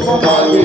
Hey,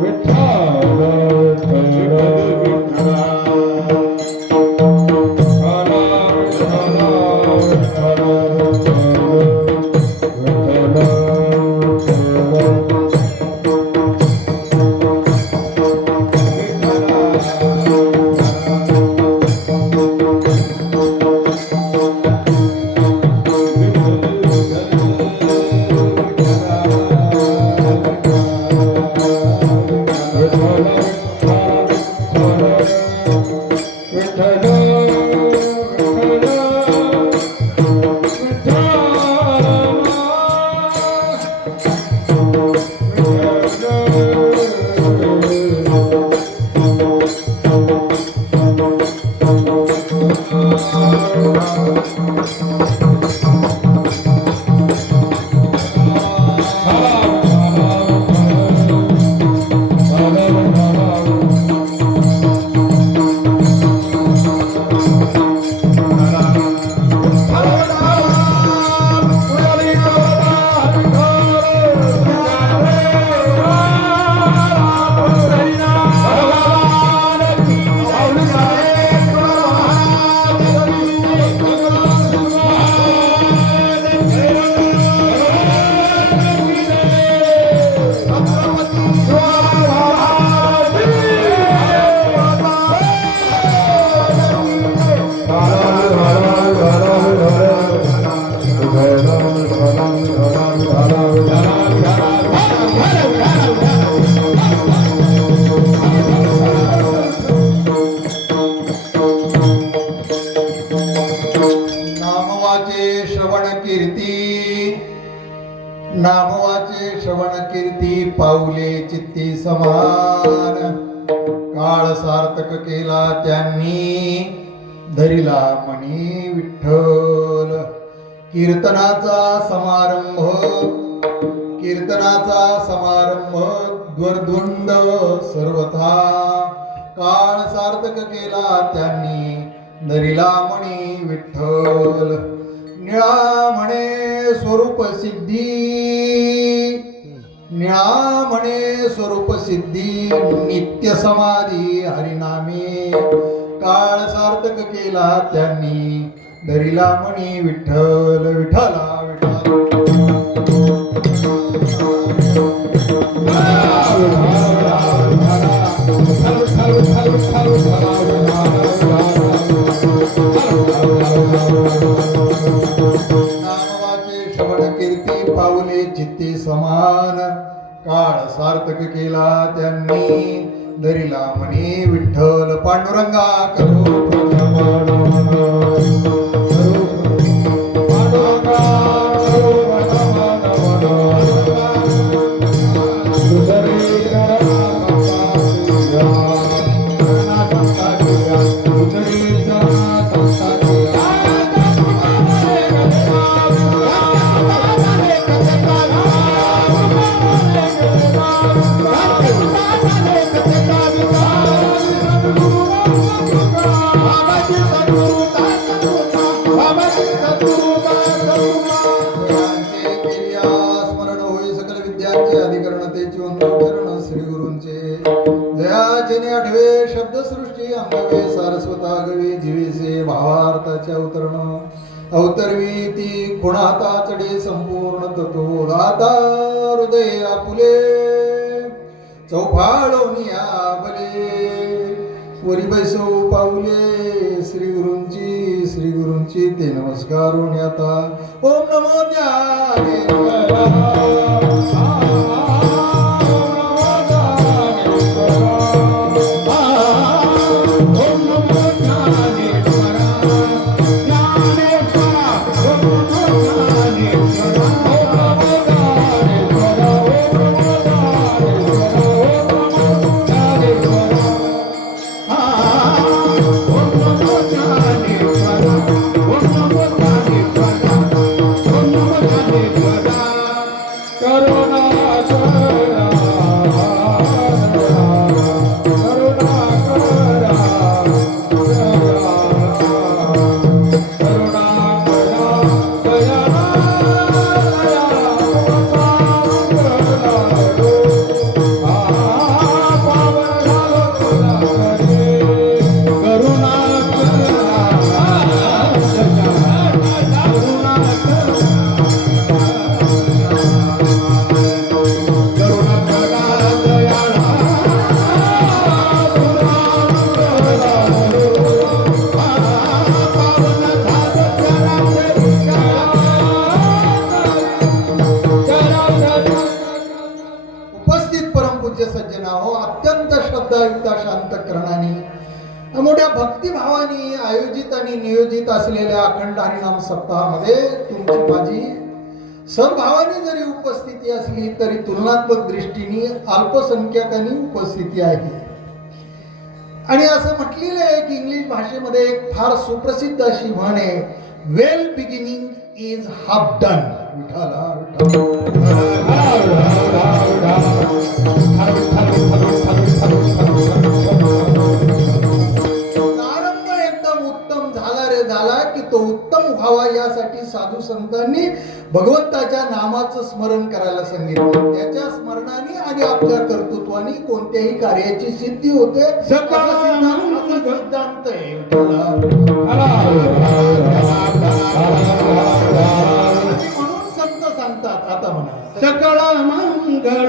Vitthal समान काळ सार्थक केला त्यांनी धरिला मनी विठ्ठल कीर्तनाचा समारंभ द्वंद्व सर्वथा काळ सार्थक केला त्यांनी धरिला मणी विठ्ठल निळा म्हणे स्वरूप सिद्धी नित्य समाधी हरिनामी काळ सार्थक केला त्यांनी धरिला मणी विठ्ठल विठ्ठला नामवाचे श्रवण कीर्ती पाऊले चित्ते समान काळ सार्थक केला त्यांनी धरिला मणी विठ्ठल पांडुरंगा करो आठवे शब्दसृष्टी अंगवे सारस्वतागवे जीवेसे भावार्थाच्या अवतरवी ती खुणाता चढे संपूर्ण तत्व दाता हृदय आपुले चौफाळवनिया बले वरी बैसो पाऊले श्री गुरूंची ते नमस्कार होण्याता ओम नमो ज्ञानेश्वरा अत्यंत श्रद्धायुक्त शांतकरणाने मोठ्या भक्तिभावाने आयोजित आणि नियोजित असलेल्या अखंड हरिनाम सप्ताहामध्ये तुमची माझी सद्भावाने जरी उपस्थिती असली तरी तुलनात्मक दृष्टीने अल्पसंख्याकांनी उपस्थिती आहे. आणि असं म्हटलेलं आहे की इंग्लिश भाषेमध्ये एक फार सुप्रसिद्ध अशी म्हण आहे, वेल बिगिनिंग इज हाफ डन. प्रारंभ एकदम उत्तम झाला की तो उत्तम व्हावा यासाठी साधू संतांनी भगवंताच्या नामाचं स्मरण करायला सांगितलं. त्याच्या स्मरणाने आणि आपल्या कर्तृत्वाने कोणत्याही कार्याची सिद्धी होते. सिद्धांत आहे. म्हणून संत सांगतात, आता म्हणा सकळ मंगळ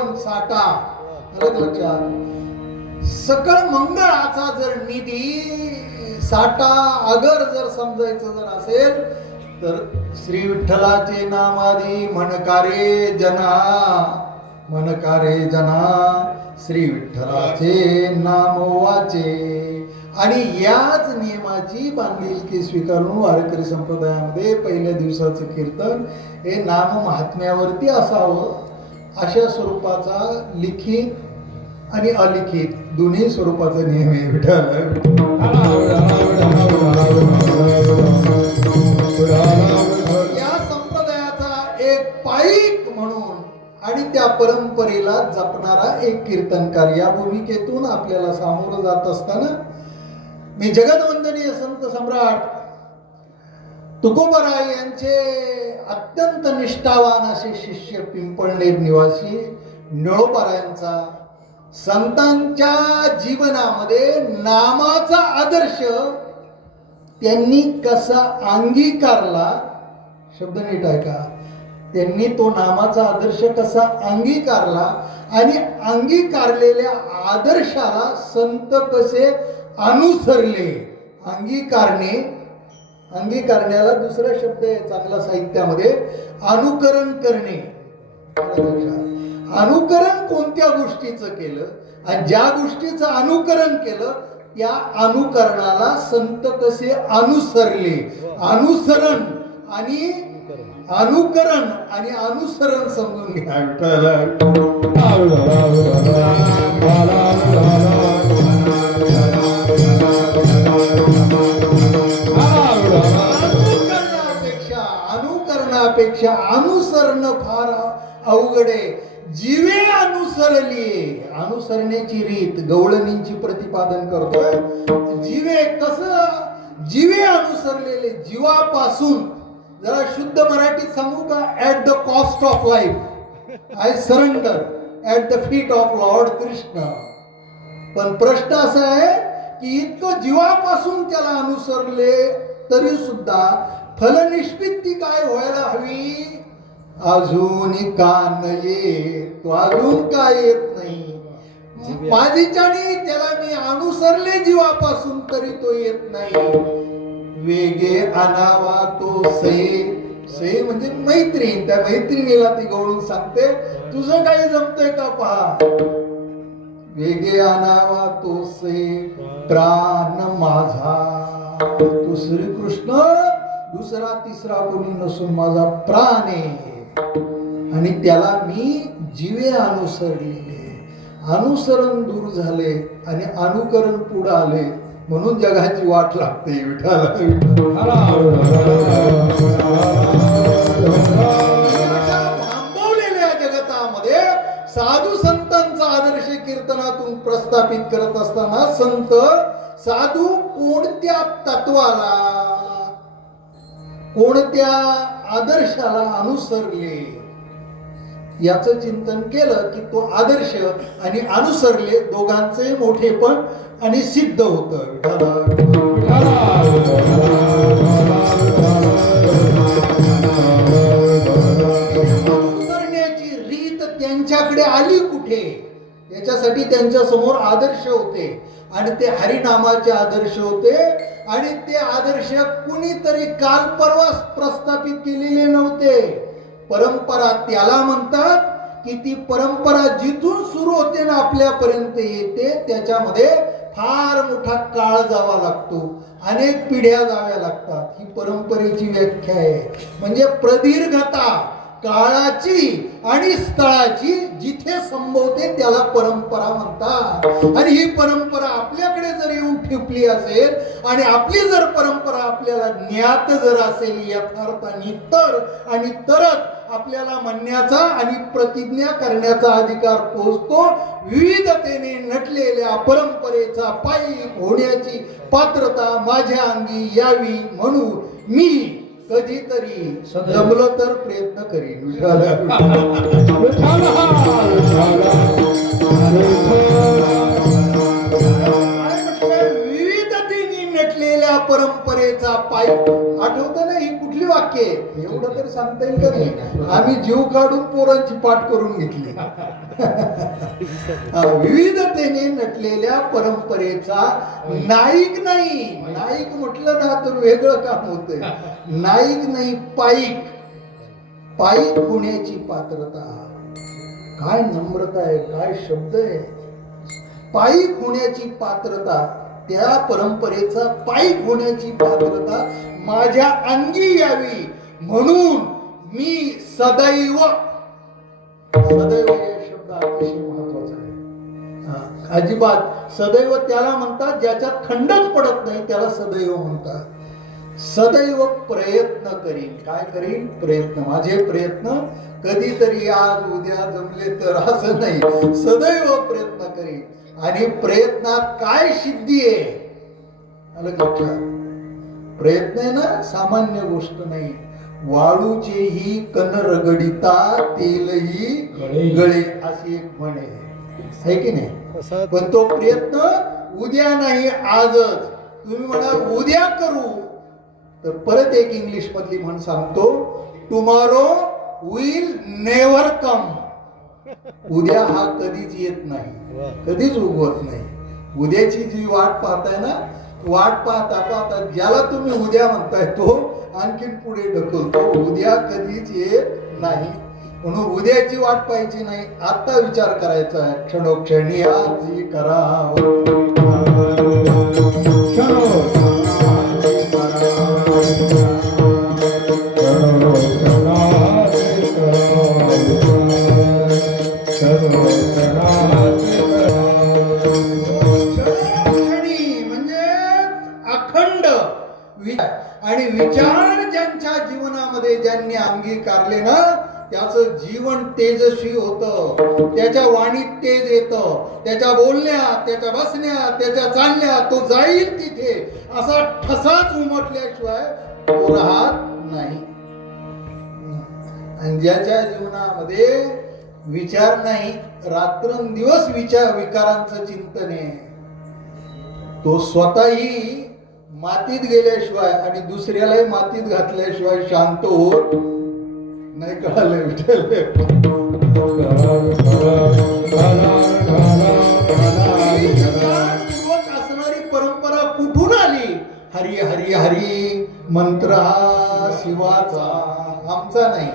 धन साठा आलं लक्षात. सकळ मंगळाचा जर निधी साठा अगर जर समजायचं जर असेल तर श्री विठ्ठलाचे नामादी म्हणकारे जना, म्हणकारे जना श्री विठ्ठलाचे नाम वाचे. आणि याच नियमाची बांधिलकी स्वीकारून वारकरी संप्रदायामध्ये पहिल्या दिवसाचं कीर्तन हे नाम महात्म्यावरती असावं अशा स्वरूपाचा लिखित आणि अलिखित दोन्ही स्वरूपाचा नियम आहे विठ्ठल. या संप्रदायाचा एक पाईक म्हणून आणि त्या परंपरेला जपणारा एक कीर्तनकार या भूमिकेतून आपल्याला सामोरं जात असताना मी जगदवंदनीय संत सम्राट तुकोबराय यांचे अत्यंत निष्ठावान असे शिष्य पिंपळनेर निवासी निळोबारायांचा संतांच्या जीवनामध्ये नामाचा आदर्श त्यांनी कसा अंगीकारला, शब्द नीट ऐका, त्यांनी तो नामाचा आदर्श कसा अंगीकारला आणि अंगीकारलेल्या आदर्शाला संत कसे अनुसरले. अंगीकारण्याला दुसरा शब्द आहे चांगला साहित्यामध्ये अनुकरण करणे. अनुकरण कोणत्या गोष्टीचं केलं आणि ज्या गोष्टीचं अनुकरण केलं त्या अनुकरणाला संत कसे अनुसरले. अनुसरण आणि अनुकरण आणि अनुसरण समजून घ्या. अनुकरणापेक्षा अनुसरण फार अवघडे. जीवे अनुसरली, अनुसरण्याची रीत गवळणींची प्रतिपादन करतोय. जीवे कसं, जीवे अनुसरलेले जीवापासून, जरा शुद्ध मराठीत सांगू का, at the cost of life I surrender at the feet of Lord Krishna. पण प्रश्न असा आहे की इतकं जीवापासून त्याला अनुसरले तरी सुद्धा फलनिष्पत्ती काय व्हायला हवी, अजून का येत, तो अजून काय येत नाही. माझीच्याने त्याला मी अनुसरले जीवापासून तरी तो येत नाही. वेगे आणावा तो से म्हणजे मैत्रीण, त्या मैत्रिणीला ती गवळून सांगते तुझं काही जमतंय का पहा. वेगे आणावा तो से प्राण माझा, तो श्रीकृष्ण दुसरा तिसरा कोणी नसून माझा प्राण आहे. आणि त्याला मी जीवे अनुसरलेले. अनुसरण दूर झाले आणि अनुकरण पुढे आले म्हणून जगाची वाट लागते. थांबवलेल्या जगतामध्ये साधू संतांचा आदर्श कीर्तनातून प्रस्थापित करत असताना संत साधू कोणत्या तत्वाला, कोणत्या आदर्शाला अनुसरले याचं चिंतन केलं की तो आदर्श आणि अनुसरले दोघांचे मोठेपण आणि सिद्ध होतं. अनुसरण्याची रीत त्यांच्याकडे आली कुठे, याच्यासाठी त्यांच्या समोर आदर्श होते आणि ते हरिनामाचे आदर्श होते. आणि ते आदर्श कुणीतरी काल परवा प्रस्थापित केलेले नव्हते. परंपरा त्याला म्हणतात की ती परंपरा जिथून सुरू होते ना आपल्यापर्यंत येते त्याच्यामध्ये फार मोठा काळ जावा लागतो, अनेक पिढ्या जाव्या लागतात. ही परंपरेची व्याख्या आहे. म्हणजे प्रदीर्घता काळाची आणि स्थळाची जिथे संभवते त्याला परंपरा म्हणतात. आणि ही परंपरा आपल्याकडे जर येऊन ठेपली असेल आणि आपली जर परंपरा आपल्याला ज्ञात जर असेल यथार्थाने तर आणि तरच आपल्याला म्हणण्याचा आणि प्रतिज्ञा करण्याचा अधिकार पोहोचतो. विविधतेने नटलेल्या परंपरेचा पायी होण्याची पात्रता माझ्या अंगी यावी म्हणून मी कधीतरी जमलं तर प्रयत्न करीन. विविधतेने नटलेल्या परंपरेचा पाय, आठवतं ना ही कुठली कुठली वाक्य आहेत एवढं तरी सांगता येईल का नाही? आम्ही जीव काढून पोरांची पाठ करून घेतली. विविधतेने नटलेल्या परंपरेचा नाईक नाही. नाईक म्हटलं ना तर वेगळं काम होतंय. नाईक नाही, पाईक. पाईक होण्याची पात्रता. काय नम्रता आहे, काय शब्द आहे. पाईक होण्याची पात्रता, त्या परंपरेचा पाईक होण्याची पात्रता माझ्या अंगी यावी म्हणून मी सदैव, सदैव हे शब्द अतिशय महत्वाचा आहे. अजिबात सदैव त्याला म्हणतात ज्याच्यात खंडच पडत नाही, त्याला सदैव म्हणतात. सदैव प्रयत्न करीन. काय करीन? प्रयत्न. माझे प्रयत्न कधीतरी आज उद्या जमले तर असं नाही, सदैव प्रयत्न करीन. आणि प्रयत्नात काय सिद्धी आहे आलं लक्षात? प्रयत्न आहे ना सामान्य गोष्ट नाही. वाळूचेही कण रगडिता तेलही गळे अशी एक म्हण आहे की नाही? पण तो प्रयत्न उद्या नाही, आजच. तुम्ही म्हणाल उद्या करू, तर परत एक इंग्लिश मधली म्हण सांगतो, टुमॉरो विल नेव्हर कम. उद्या हा कधीच येत नाही, कधीच उगवत नाही. उद्याची जी वाट पाहताय ना, वाट पाहता पाहता ज्याला तुम्ही उद्या म्हणताय तो आणखीन पुढे ढकलतो. उद्या कधीच येत नाही. म्हणून उद्याची वाट पाहायची नाही, आता विचार करायचा आहे. क्षणोक्षणी आजी करावं, म्हणजे अखंड आणि विचार ज्यांच्या जीवनामध्ये ज्यांनी अंगीकारले ना, त्याचं जीवन तेजस्वी होतं. त्याच्या वाणीत तेज येतं, त्याच्या बोलण्यात, त्याच्या बसण्यात, त्याच्या चालण्यात. तो जाईल तिथे असा ठसाच उमटल्याशिवाय तो राहत नाही. आणि ज्याच्या जीवनामध्ये विचार नाही, रात्रंदिवस विकारांचं चिंतन आहे, तो स्वतःही मातीत गेल्याशिवाय आणि दुसऱ्यालाही मातीत घातल्याशिवाय शांत होत नाही. कळालं विठ्ठल? असणारी परंपरा कुठून आली? हरी हरी हरी मंत्र हा शिवाचा, आमचा नाही.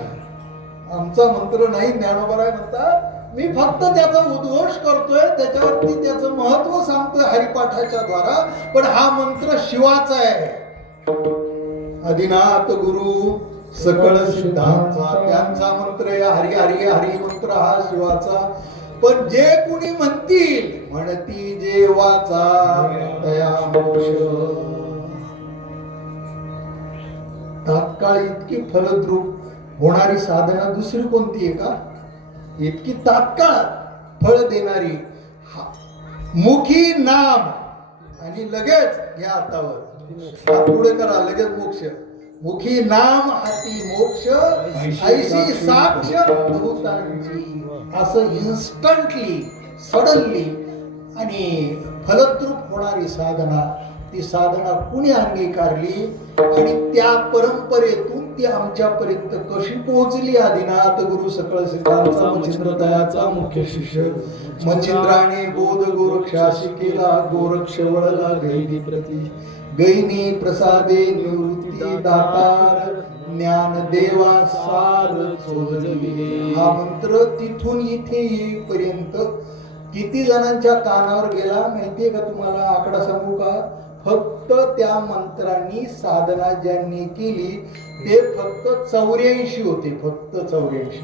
आमचा मंत्र नाही. ज्ञानोबराय म्हणतात, मी फक्त त्याचा उद्घोष करतोय, त्याच्यावरती त्याचं महत्व सांगतोय हरिपाठाच्या द्वारा, पण हा मंत्र शिवाचा आहे. आदिनाथ गुरु सकळ सिद्धांचा, त्यांचा मंत्र आहे हरी हरी हरी मंत्र हा शिवाचा. पण जे कुणी म्हणती जेवाचा तया मोक्ष. तात्काळ इतकी फलद्रूप होणारी साधना दुसरी कोणती आहे का? इतकी तात्काळ फळ देणारी मुखी नाम आणि लगेच या हातावर हात पुढे करा, लगेच मोक्ष. मुखी नाम हाती मोक्ष, ऐशी साक्ष भूतांची. असं इन्स्टंटली, सडनली आणि फलद्रूप होणारी साधना, ती साधना कुणी अंगीकारली आणि त्या परंपरेतून ती आमच्यापर्यंत कशी पोहोचली? आदिनाथ गुरु सकळ सिद्धांचा मच्छिंद्र तयाचा मुख्य शिष्य. मच्छिंद्राने बोध गोरक्षाशी केला, गोरक्ष वळला गैनी प्रती. गैनी प्रसादे निवृत्ती दातार, ज्ञान देवा सार चोजली. हा मंत्र तिथून इथे येईपर्यंत किती जणांच्या कानावर गेला माहितीये का तुम्हाला? आकडा सांगू का? फक्त त्या मंत्रांनी साधना ज्यांनी केली ते फक्त 84 होते. फक्त 84.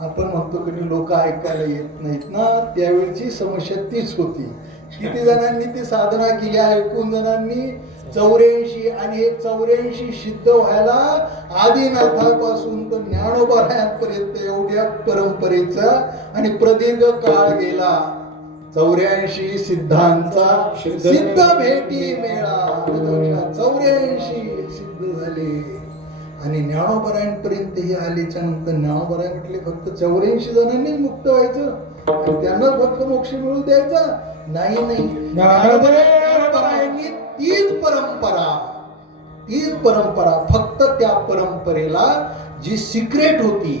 आपण म्हणतो की लोक ऐकायला येत नाहीत ना, त्यावेळची समस्या तीच होती. किती जणांनी ती साधना केली? ऐकून जणांनी 84. आणि हे 84 सिद्ध व्हायला आदिनाथापासून तर ज्ञानोबारायांपर्यंत एवढ्या परंपरेचा आणि प्रदीर्घ काळ गेला. 84 सिद्धांचा सिद्ध भेटी मेळा. 84 सिद्ध झाले आणि ज्ञानोबारायांपर्यंत हे आल्याच्या नंतर ज्ञानोबाराय म्हटले फक्त 84 जणांनी मुक्त व्हायचं आणि त्यांना फक्त मोक्ष मिळू द्यायचा नाही. ज्ञानोबारायांनी तीच तीच परंपरा, फक्त त्या परंपरेला जी सिक्रेट होती,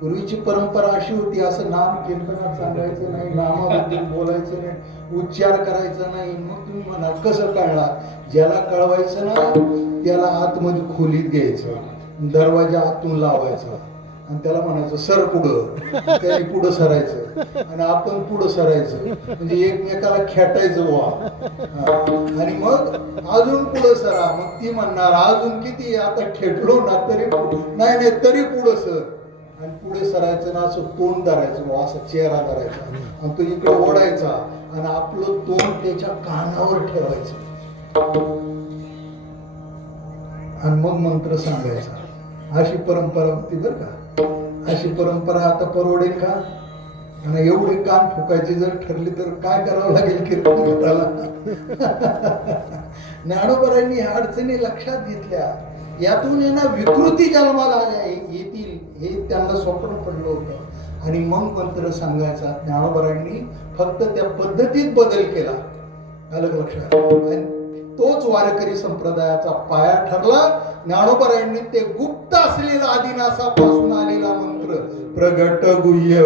पूर्वीची परंपरा अशी होती, असं नाम कीर्तनात सांगायचं नाही, नामाबद्दल बोलायचं नाही, उच्चार करायचा नाही. मग तुम्ही म्हणा कसं कळणार? ज्याला कळवायचं ना त्याला आतमध्ये खोलीत घ्यायचं, दरवाजा आतून लावायचा आणि त्याला म्हणायचं सर पुढं, त्याने पुढं सरायचं आणि आपण पुढं सरायचं, म्हणजे एकमेकाला खेटायचं वा. आणि मग अजून पुढं सरा, मग ती म्हणणार अजून किती, आता खेटलो ना तरी नाही नाही तरी पुढं सर, आणि पुढे सरायचं ना असं तोंड धरायचं वा, असा चेहरा धरायचा आणि तो इकडे ओढायचा आणि आपलं तोंड त्याच्या कानावर ठेवायचं आणि मग मंत्र सांगायचा. अशी परंपरा होती बरं का. अशी परंपरा आता परवडेल का? आणि एवढे कान फुकायचे जर ठरले तर काय करावं लागेल कीर्तनकाराला? ज्ञानोबांनी ह्या अडचणी लक्षात घेतल्या, यातून यांना विकृती जन्माला आल्या येतील हे त्यांना स्वप्न पडलं होतं आणि मग मंत्र सांगायचा. ज्ञानोबांनी फक्त त्या पद्धतीत बदल केला, आलं लक्षात. आणि तोच वारकरी संप्रदायाचा पाया ठरला. ज्ञानोबांनी ते गुप्त असलेला आदिनासापासून आलेला मंत्र प्रगट गुह्य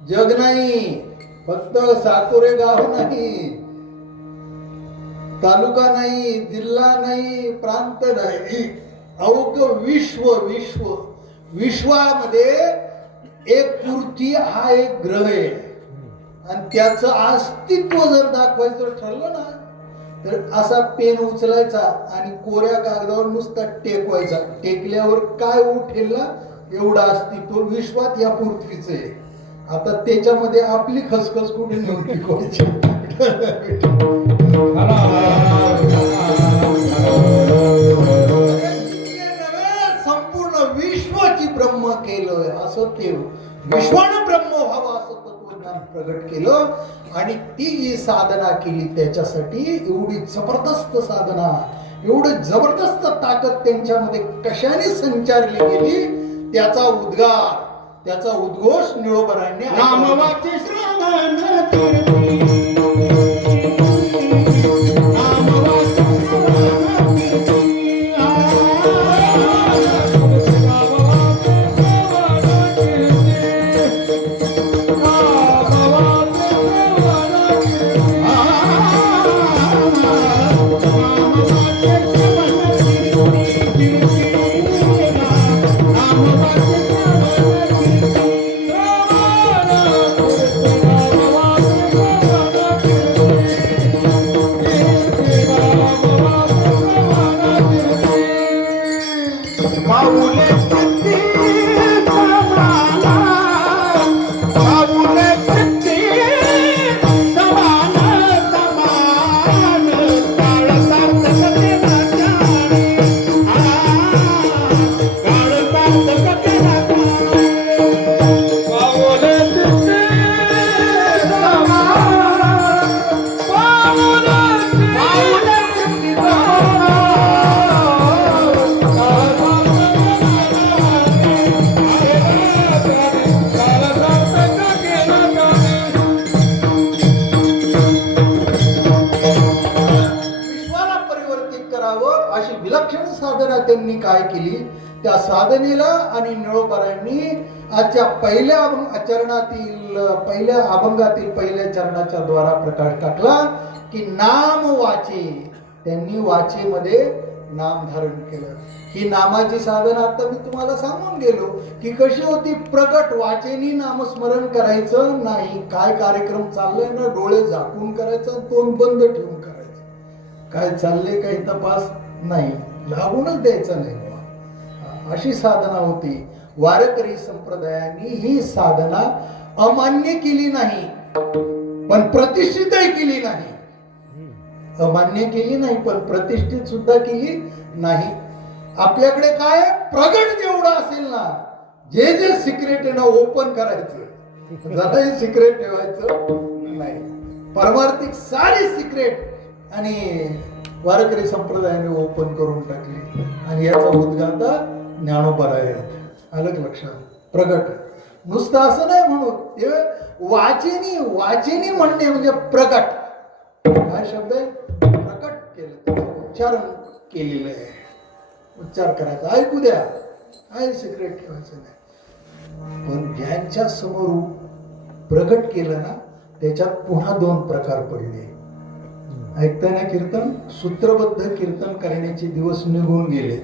जग नाही, फक्त साकोरे गाव नाही, तालुका नाही, जिल्हा नाही, प्रांत नाही, अवघ विश्व. विश्वामध्ये एक पृथ्वी हा एक ग्रह आहे आणि त्याचं अस्तित्व जर दाखवायचं ठरलं ना तर असा पेन उचलायचा आणि कोऱ्या कागदावर नुसता टेकवायचा. टेकल्यावर काय उठेल ना एवढं अस्तित्व विश्वात या पृथ्वीचं आहे. आता त्याच्यामध्ये आपली खसखस कुठे नव्हती कोणाची. संपूर्ण विश्वाची ब्रह्म केलं असं ते विश्वानं ब्रह्म व्हावं असं तत्वज्ञान प्रगट केलं. आणि ती जी साधना केली त्याच्यासाठी एवढी जबरदस्त साधना, एवढी जबरदस्त ताकद त्यांच्यामध्ये कशाने संचारली गेली, त्याचा उद्गार, त्याचा उद्घोष निळोबरांनी नामवाचे श्रवण कीर्ती, नामवाचे श्रवण कीर्ती, त्यांनी काय केली त्या साधनेला. आणि निळोबरांनी आजच्या पहिल्या अभंगातील पहिल्या चरणाच्या द्वारा प्रकाश टाकला की नाम वाचे. त्यांनी वाचेमध्ये नाम धारण केलं. ही नामाची साधना आता मी तुम्हाला सांगून गेलो की कशी होती. प्रगट वाचेनी नामस्मरण करायचं नाही. काय कार्यक्रम चाललाय ना, डोळे झाकून करायचं, तोंड बंद ठेवून करायचं. काय चाललंय काही तपास नाही, लागूनच द्यायचं नाही. अशी साधना होती. वारकरी संप्रदायाने ही साधना अमान्य केली नाही, पण प्रतिष्ठितही केली नाही. अमान्य केली नाही पण प्रतिष्ठित सुद्धा केली नाही. आपल्याकडे काय प्रगट जेवढं असेल ना, जे जे सिक्रेट आहे ना ओपन करायचं, जराही सिक्रेट ठेवायचं नाही. परमार्थिक सारी सिक्रेट आणि वारकरी संप्रदायाने ओपन करून टाकली. आणि याचा उद्गाता ज्ञानोबराय. आलं का लक्षात? प्रगट नुसतं असं नाही म्हणून, ते वाचेनी म्हणणे म्हणजे प्रगट. काय शब्द आहे? प्रकट केलं, त्याचं उच्चारण केलेलं आहे. उच्चार करायचा, ऐकू द्या, काय सिक्रेट ठेवायचं नाही. पण ज्यांच्या समोर प्रगट केलं ना, त्याच्यात पुन्हा 2 प्रकार पडले. ऐकताना कीर्तन, सूत्रबद्ध कीर्तन करण्याचे दिवस निघून गेले.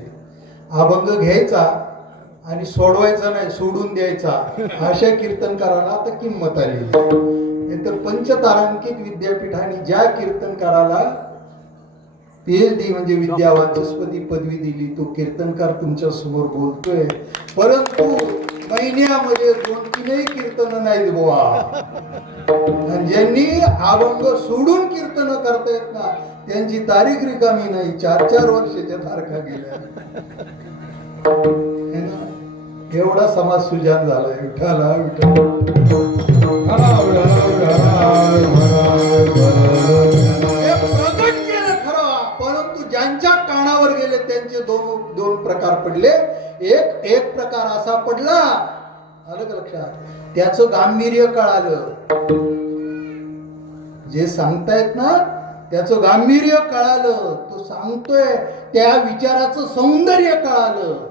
अभंग घ्यायचा आणि सोडवायचा नाही, सोडून द्यायचा, अशा कीर्तनकाराला आता किंमत आली. तर पंचतारांकित विद्यापीठाने ज्या कीर्तनकाराला PhD म्हणजे विद्या वाचस्पती पदवी दिली, तो कीर्तनकार तुमच्या समोर बोलतोय. परंतु महिन्यामध्ये 2-3 कीर्तन नाहीत बुवा. आणि ज्यांनी अभंग सोडून कीर्तन करतायत ना, त्यांची तारीख रिकामी नाही. 4-4 वर्षाच्या तारखा गेल्या. एवढा समाज सुजान झालाय. विठाला विठ्ठल प्रकट केलं खरं, परंतु ज्यांच्या कानावर गेले त्यांचे दोन प्रकार पडले. एक प्रकार असा पडला, आलं का लक्षात? त्याचं गांभीर्य कळालं. जे सांगतायत ना त्याचं गांभीर्य कळालं. तो सांगतोय त्या विचाराचं सौंदर्य कळालं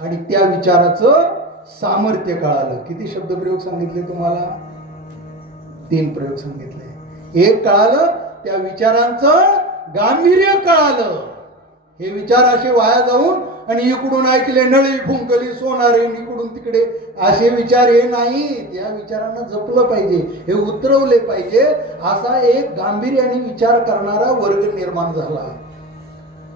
आणि त्या विचाराचं सामर्थ्य कळालं. किती शब्दप्रयोग सांगितले तुम्हाला? 3 प्रयोग सांगितले. एक कळालं, त्या विचारांचं गांभीर्य कळालं. हे विचार असे वाया जाऊन आणि इकडून ऐकले नळी फुंकली सोनारे, इकडून तिकडे असे विचार हे नाही. त्या विचारांना जपलं पाहिजे, हे उतरवले पाहिजे. असा एक गांभीर्याने विचार करणारा वर्ग निर्माण झाला.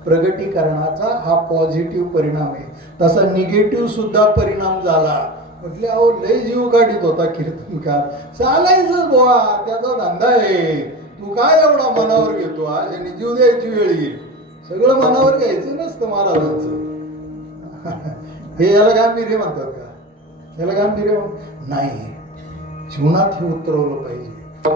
प्रगटीकरणाचा हा पॉझिटिव्ह परिणाम आहे. तसा निगेटिव्ह सुद्धा परिणाम झाला. म्हटले अहो लय जीव काढीत होता कीर्तनकार, चालायचं बुवा, त्याचा धंदा आहे. तू काय एवढा मनावर घेतो? आज आणि जीव द्यायची वेळ येईल. सगळं मनावर घ्यायचं नसतं महाराजांचं. हे याला गांभीर्य म्हणतात का? याला गांभीर्य नाही. जीवनात हे उतरवलं पाहिजे.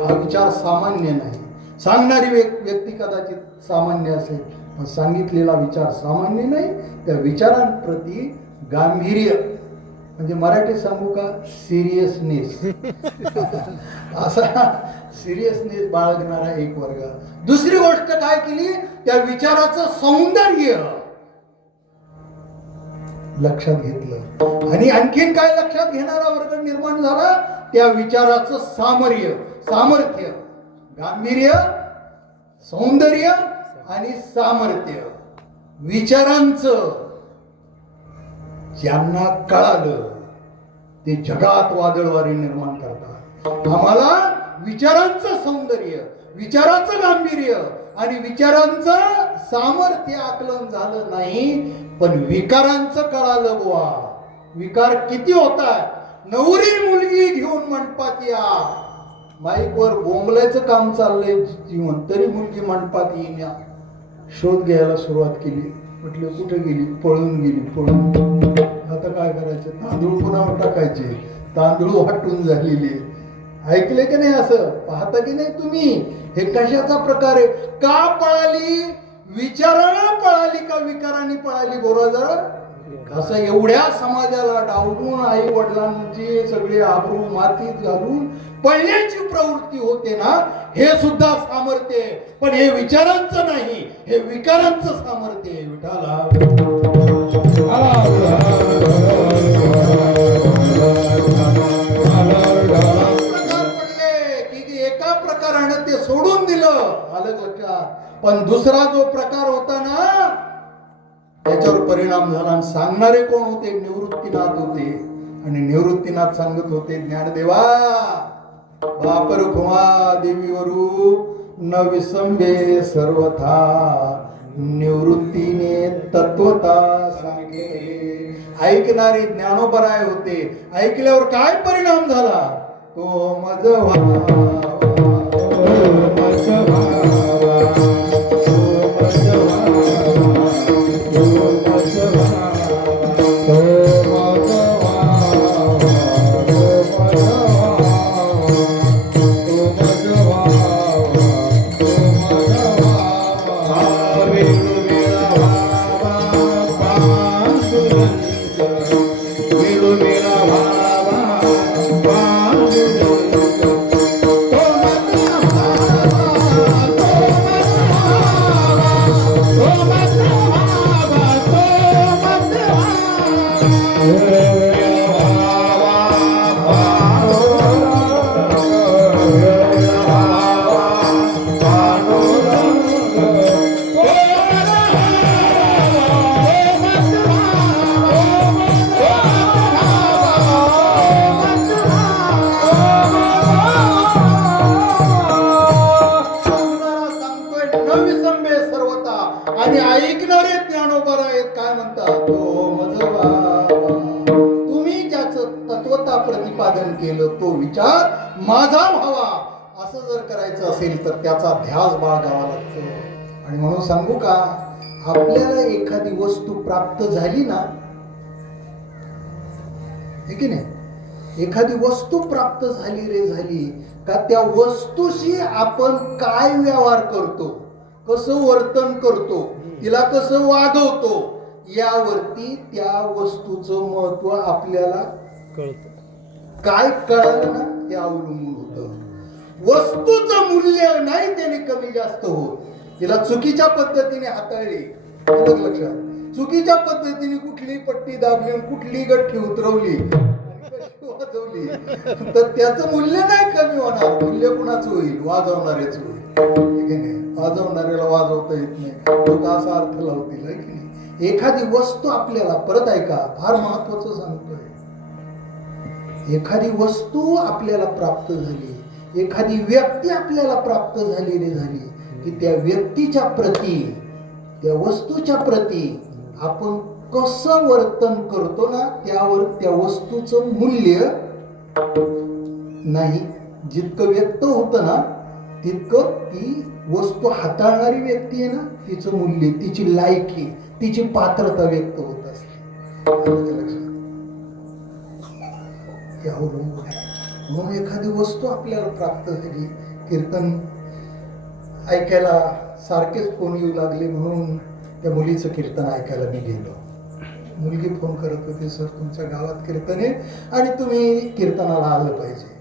हा विचार सामान्य नाही. सांगणारी व्यक्ती कदाचित सामान्य असेल, पण सांगितलेला विचार सामान्य नाही. त्या विचारांप्रती गांभीर्य म्हणजे मराठीत सांगू का, सिरियसनेस. असा सिरियसनेस बाळगणारा एक वर्ग. दुसरी गोष्ट काय केली, त्या विचाराचं सौंदर्य लक्षात घेतलं. आणि आणखीन काय लक्षात घेणारा वर्ग निर्माण झाला, त्या विचाराचं सामर्थ्य, गांभीर्य, सौंदर्य आणि सामर्थ्य. विचारांचं ज्यांना कळालं ते जगात वादळवारी निर्माण करतात. आम्हाला विचारांचं सौंदर्य, विचाराचं गांभीर्य आणि विचारांचं सामर्थ्य आकलन झालं नाही, पण विकारांचं कळालं बुवा. विकार किती होतात. नवरी मुलगी घेऊन मंडपात या, माईकवर बोंबलायचं काम चाललंय जीवन, तरी मुलगी मंडपात येण्या. शोध घ्यायला सुरुवात केली. म्हटलं कुठे गेली? पळून गेली. पळून आता काय करायचं? तांदूळ पुन्हा टाकायचे. तांदूळ वाटून झालेले. ऐकले की नाही? असं पाहता की नाही तुम्ही? हे कशाचा प्रकार आहे? का पळाली? विचारानं पळाली का विकाराने पळाली? बोला जरा. असं एवढ्या समाजाला डावलून आई वडिलांची सगळी आबरू मातीत घालून पळण्याची प्रवृत्ती होते ना, हे सुद्धा सामर्थ्य आहे. पण हे विचारांचं नाही, हे विकारांचं सामर्थ्य आहे. विठाला की एका प्रकाराने ते सोडून दिलं, आलं लक्षात. पण दुसरा जो प्रकार होता ना, परिणाम झाला. आणि सांगणारे कोण होते? निवृत्तीनाथ होते. आणि निवृत्तीनाथ सांगत होते, ज्ञानदेवा बाप रखुमा देवीवरू न विसंबे सर्वथा, निवृत्तीने तत्वता सांगे. ऐकणारे ज्ञानोबराय होते. ऐकल्यावर काय परिणाम झाला? तो मज आणि ऐकणारे ज्ञानोबा आहेत. काय म्हणतात? तो मजवा. तुम्ही ज्याचं तत्वता प्रतिपादन केलं तो विचार माझा व्हावा, असं जर करायचं असेल तर त्याचा ध्यास बाळगावा लागतो. आणि म्हणून सांगू का, आपल्याला एखादी वस्तू प्राप्त झाली ना, हे की नाही, एखादी वस्तू प्राप्त झाली रे झाली का, त्या वस्तूशी आपण काय व्यवहार करतो, कसं वर्तन करतो, तिला कसं वागवतो, यावरती त्या वस्तूचं महत्व आपल्याला कळतं. काय कळलं ना, ते अवलंबून होतं. वस्तूचं मूल्य नाही त्याने कमी जास्त होत. तिला चुकीच्या पद्धतीने हाताळली, लक्षात, चुकीच्या पद्धतीने कुठली पट्टी दाबली, कुठली गठ्ठी उतरवली, वाजवली, तर त्याचं मूल्य नाही कमी होणार. मूल्य कुणाच होईल? वाजवणारेच होईल. ठीक आहे, वाजवणाऱ्याला वाजवता येत नाही, लोक असा अर्थ लावतील, आहे की नाही. एखादी वस्तू आपल्याला, परत ऐका, फार महत्वाचं सांगतोय, एखादी वस्तू आपल्याला प्राप्त झाली, एखादी व्यक्ती आपल्याला प्राप्त झाली रे झाली की त्या व्यक्तीच्या प्रती, त्या वस्तूच्या प्रती आपण कसं वर्तन करतो ना, त्यावर त्या वस्तूचं मूल्य नाही. जितकं व्यक्त होतं ना, तितकं ती वस्तू हाताळणारी व्यक्ती आहे ना, तिचं मूल्य, तिची लायकी, तिची पात्रता व्यक्त होत असते. म्हणून एखादी वस्तू आपल्याला प्राप्त झाली. कीर्तन ऐकायला सारखेच फोन येऊ लागले, म्हणून त्या मुलीचं कीर्तन ऐकायला मी गेलो. मुलगी फोन करत होती, सर तुमच्या गावात कीर्तन आहे आणि तुम्ही कीर्तनाला आलं पाहिजे.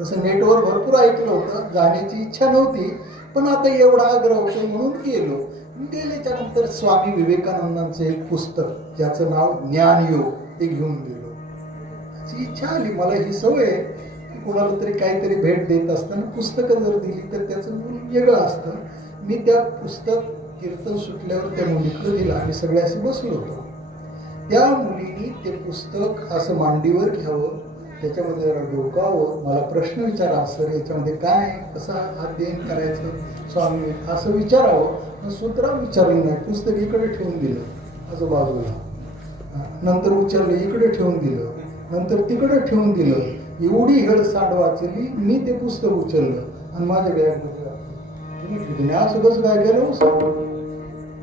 तसं नेटवर भरपूर ऐकलं होतं, जाण्याची इच्छा नव्हती, पण आता एवढा आग्रह होतो म्हणून गेलो. गेल्याच्या नंतर स्वामी विवेकानंदांचं एक पुस्तक ज्याचं नाव ज्ञानयोग, ते घेऊन गेलो. त्याची इच्छा आली, मला ही सवय आहे की कुणाला तरी काहीतरी भेट देत असताना पुस्तकं जर दिली तर त्याचं मूल वेगळं असतं. मी त्या पुस्तक कीर्तन सुटल्यावर त्या मुलीकडे दिलं. आम्ही सगळे असे बसलो होतो. त्या मुलीने ते पुस्तक असं मांडीवर घ्यावं, त्याच्यामध्ये जरा डोकावं, मला प्रश्न विचारा, सर याच्यामध्ये काय, कसं अध्ययन करायचं स्वामी, असं विचारावं. सूत्रा विचारलं नाही, पुस्तक इकडे ठेवून दिलं असं बाजूला, नंतर उचललं, इकडे ठेवून दिलं, नंतर तिकडे ठेवून दिलं. एवढी हेळसांड वाचली. मी ते पुस्तक उचललं आणि माझ्या बॅगमध्ये, तुम्ही असं कसं काय केलं सर?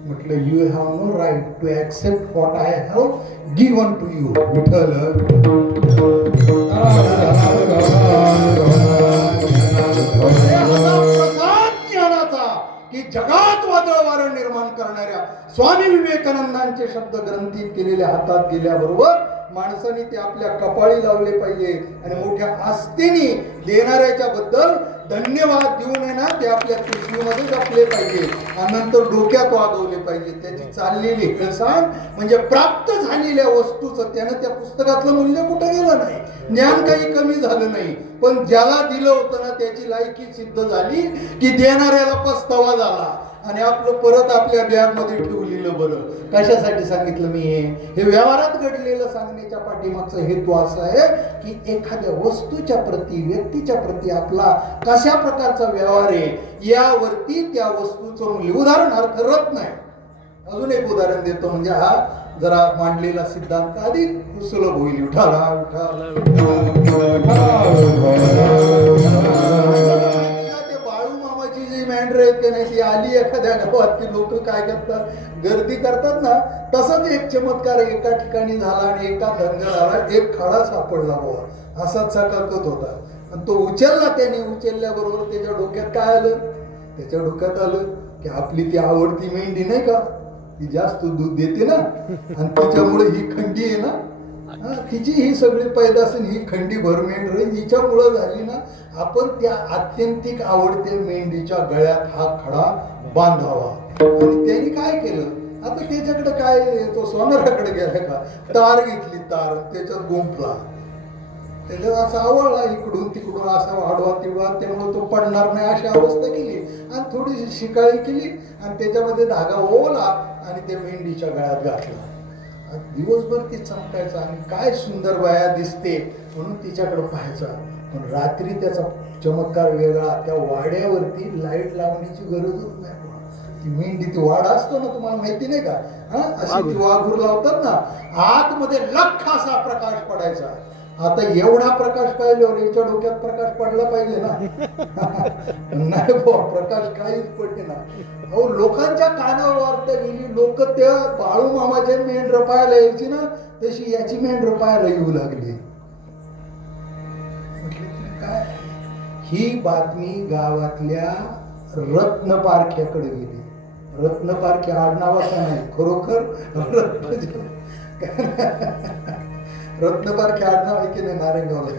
म्हटलं, you have no right to accept what I have given to you. Vitthal ज्ञानाचा की जगात वादळ वारं निर्माण करणाऱ्या स्वामी विवेकानंदांचे शब्द ग्रंथीत केलेल्या हातात गेल्याबरोबर माणसाने ते आपल्या कपाळी लावले पाहिजे आणि मोठ्या आस्थेने देणाऱ्याच्या बद्दल धन्यवाद देऊन आहे ना, ते आपल्या पिशवीमध्ये जपले पाहिजे आणि नंतर डोक्यात वागवले पाहिजे. त्याची चाललेली हेळसांड म्हणजे प्राप्त झालेल्या वस्तूचं त्यानं त्या पुस्तकातलं मूल्य कुठं गेलं नाही, ज्ञान काही कमी झालं नाही, पण ज्याला दिलं होतं ना त्याची लायकी सिद्ध झाली की देणाऱ्याला पस्तावा झाला. आणि आपलं परत आपल्या बॅगमध्ये ठेवलेलं बरं. कशासाठी सांगितलं मी हे व्यवहारात घडलेलं सांगण्याच्या पाठीमागचा हेतू असा आहे की एखाद्या वस्तूच्या प्रती, व्यक्तीच्या प्रती आपला कशा प्रकारचा व्यवहार आहे यावरती त्या वस्तूचं मूल्य. उदाहरणार्थ रत्न आहे. अजून एक उदाहरण देतो, म्हणजे हा जरा मांडलेला सिद्धांत अधिक सुलभ होईल. विठाला विठाला ते बाळू मामाची जी मेंढर आहेत की नाही, ती आली एखाद्या गावात की लोक काय करतात, गर्दी करतात ना, तसाच एक चमत्कार एका ठिकाणी झाला आणि एका धनगराला एक खडा सापडला बुवा. असाच चकाकत होता आणि तो उचलला. त्याने उचलल्याबरोबर त्याच्या डोक्यात काय आलं, त्याच्या डोक्यात आलं की आपली ती आवडती मेंढी नाही का, ती जास्त दूध देते ना आणि तिच्यामुळे ही खंडी आहे ना, तिची ही सगळी पैदासन ही खंडी भर मेंढर हिच्यामुळं झाली ना, आपण त्या आत्यंतिक आवडत्या मेंढीच्या गळ्यात हा खडा बांधावा. आणि त्यांनी काय केलं, आता त्याच्याकडे काय, तो सोनाराकडे गेला का, तार घेतली, तार त्याच्यात गुंफला, त्याच्यात असा आवळला इकडून तिकडून असा वाढवा तिडवा, त्यामुळे तो पडणार नाही अशी अवस्था केली आणि थोडीशी शिकाळी केली आणि त्याच्यामध्ये धागा ओवला आणि त्या मेंढीच्या गळ्यात घातला. दिवसभर ती चमकायचा आणि काय सुंदर बाया दिसते म्हणून तिच्याकडे पाहायचा. पण रात्री त्याचा चमत्कार वेगळा. त्या वाड्यावरती लाईट लावण्याची गरजच नाही. ती मेंढी, ती वाडा असतो ना, तुम्हाला माहिती नाही का, अशी ती वाघूर लावतात ना, आतमध्ये लख असा प्रकाश पडायचा. आता एवढा प्रकाश पाहिल्यावर याच्या डोक्यात प्रकाश पडला पाहिजे ना. नाही बुवा, प्रकाश काहीच पडले ना. अहो, लोकांच्या कानावर वार्ता गेली. लोक त्या बाळू मामाच्या मेंढर पाहायला यायची ना, तशी याची मेंढर पाहायला येऊ लागली. काय ही बातमी गावातल्या रत्नपारख्याकडे गेली. रत्नपारखे आडनावाचा नाही, खरोखर रत्नपारखे आडनाव आहे की नाही नारायणगावला,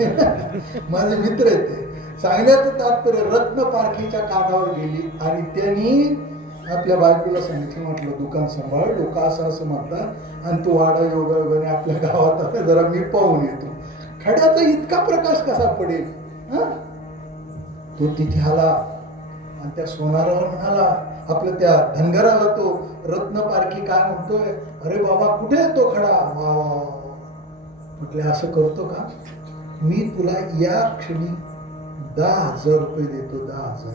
माझे मित्र आहेत ते. सांगण्याचं तात्पर्य रत्नपारखेच्या कानावर गेली आणि त्यांनी आपल्या बायकोला सांगितलं, म्हटलं दुकान सांभाळ, लोक असं असं म्हणतात आणि तू वाडा योगायोगाने आपल्या गावात आता जरा मी पाहून येतो. खड्याचा इतका प्रकाश कसा पडेल. तो तिथे आला आणि त्या सोनाराला म्हणाला, आपलं त्या धनगराला तो रत्नपारखी काय म्हणतोय, अरे बाबा कुठे तो खडा. वा वा, म्हटलं असं करतो का, मी तुला या क्षणी 10,000 रुपये देतो. 10,000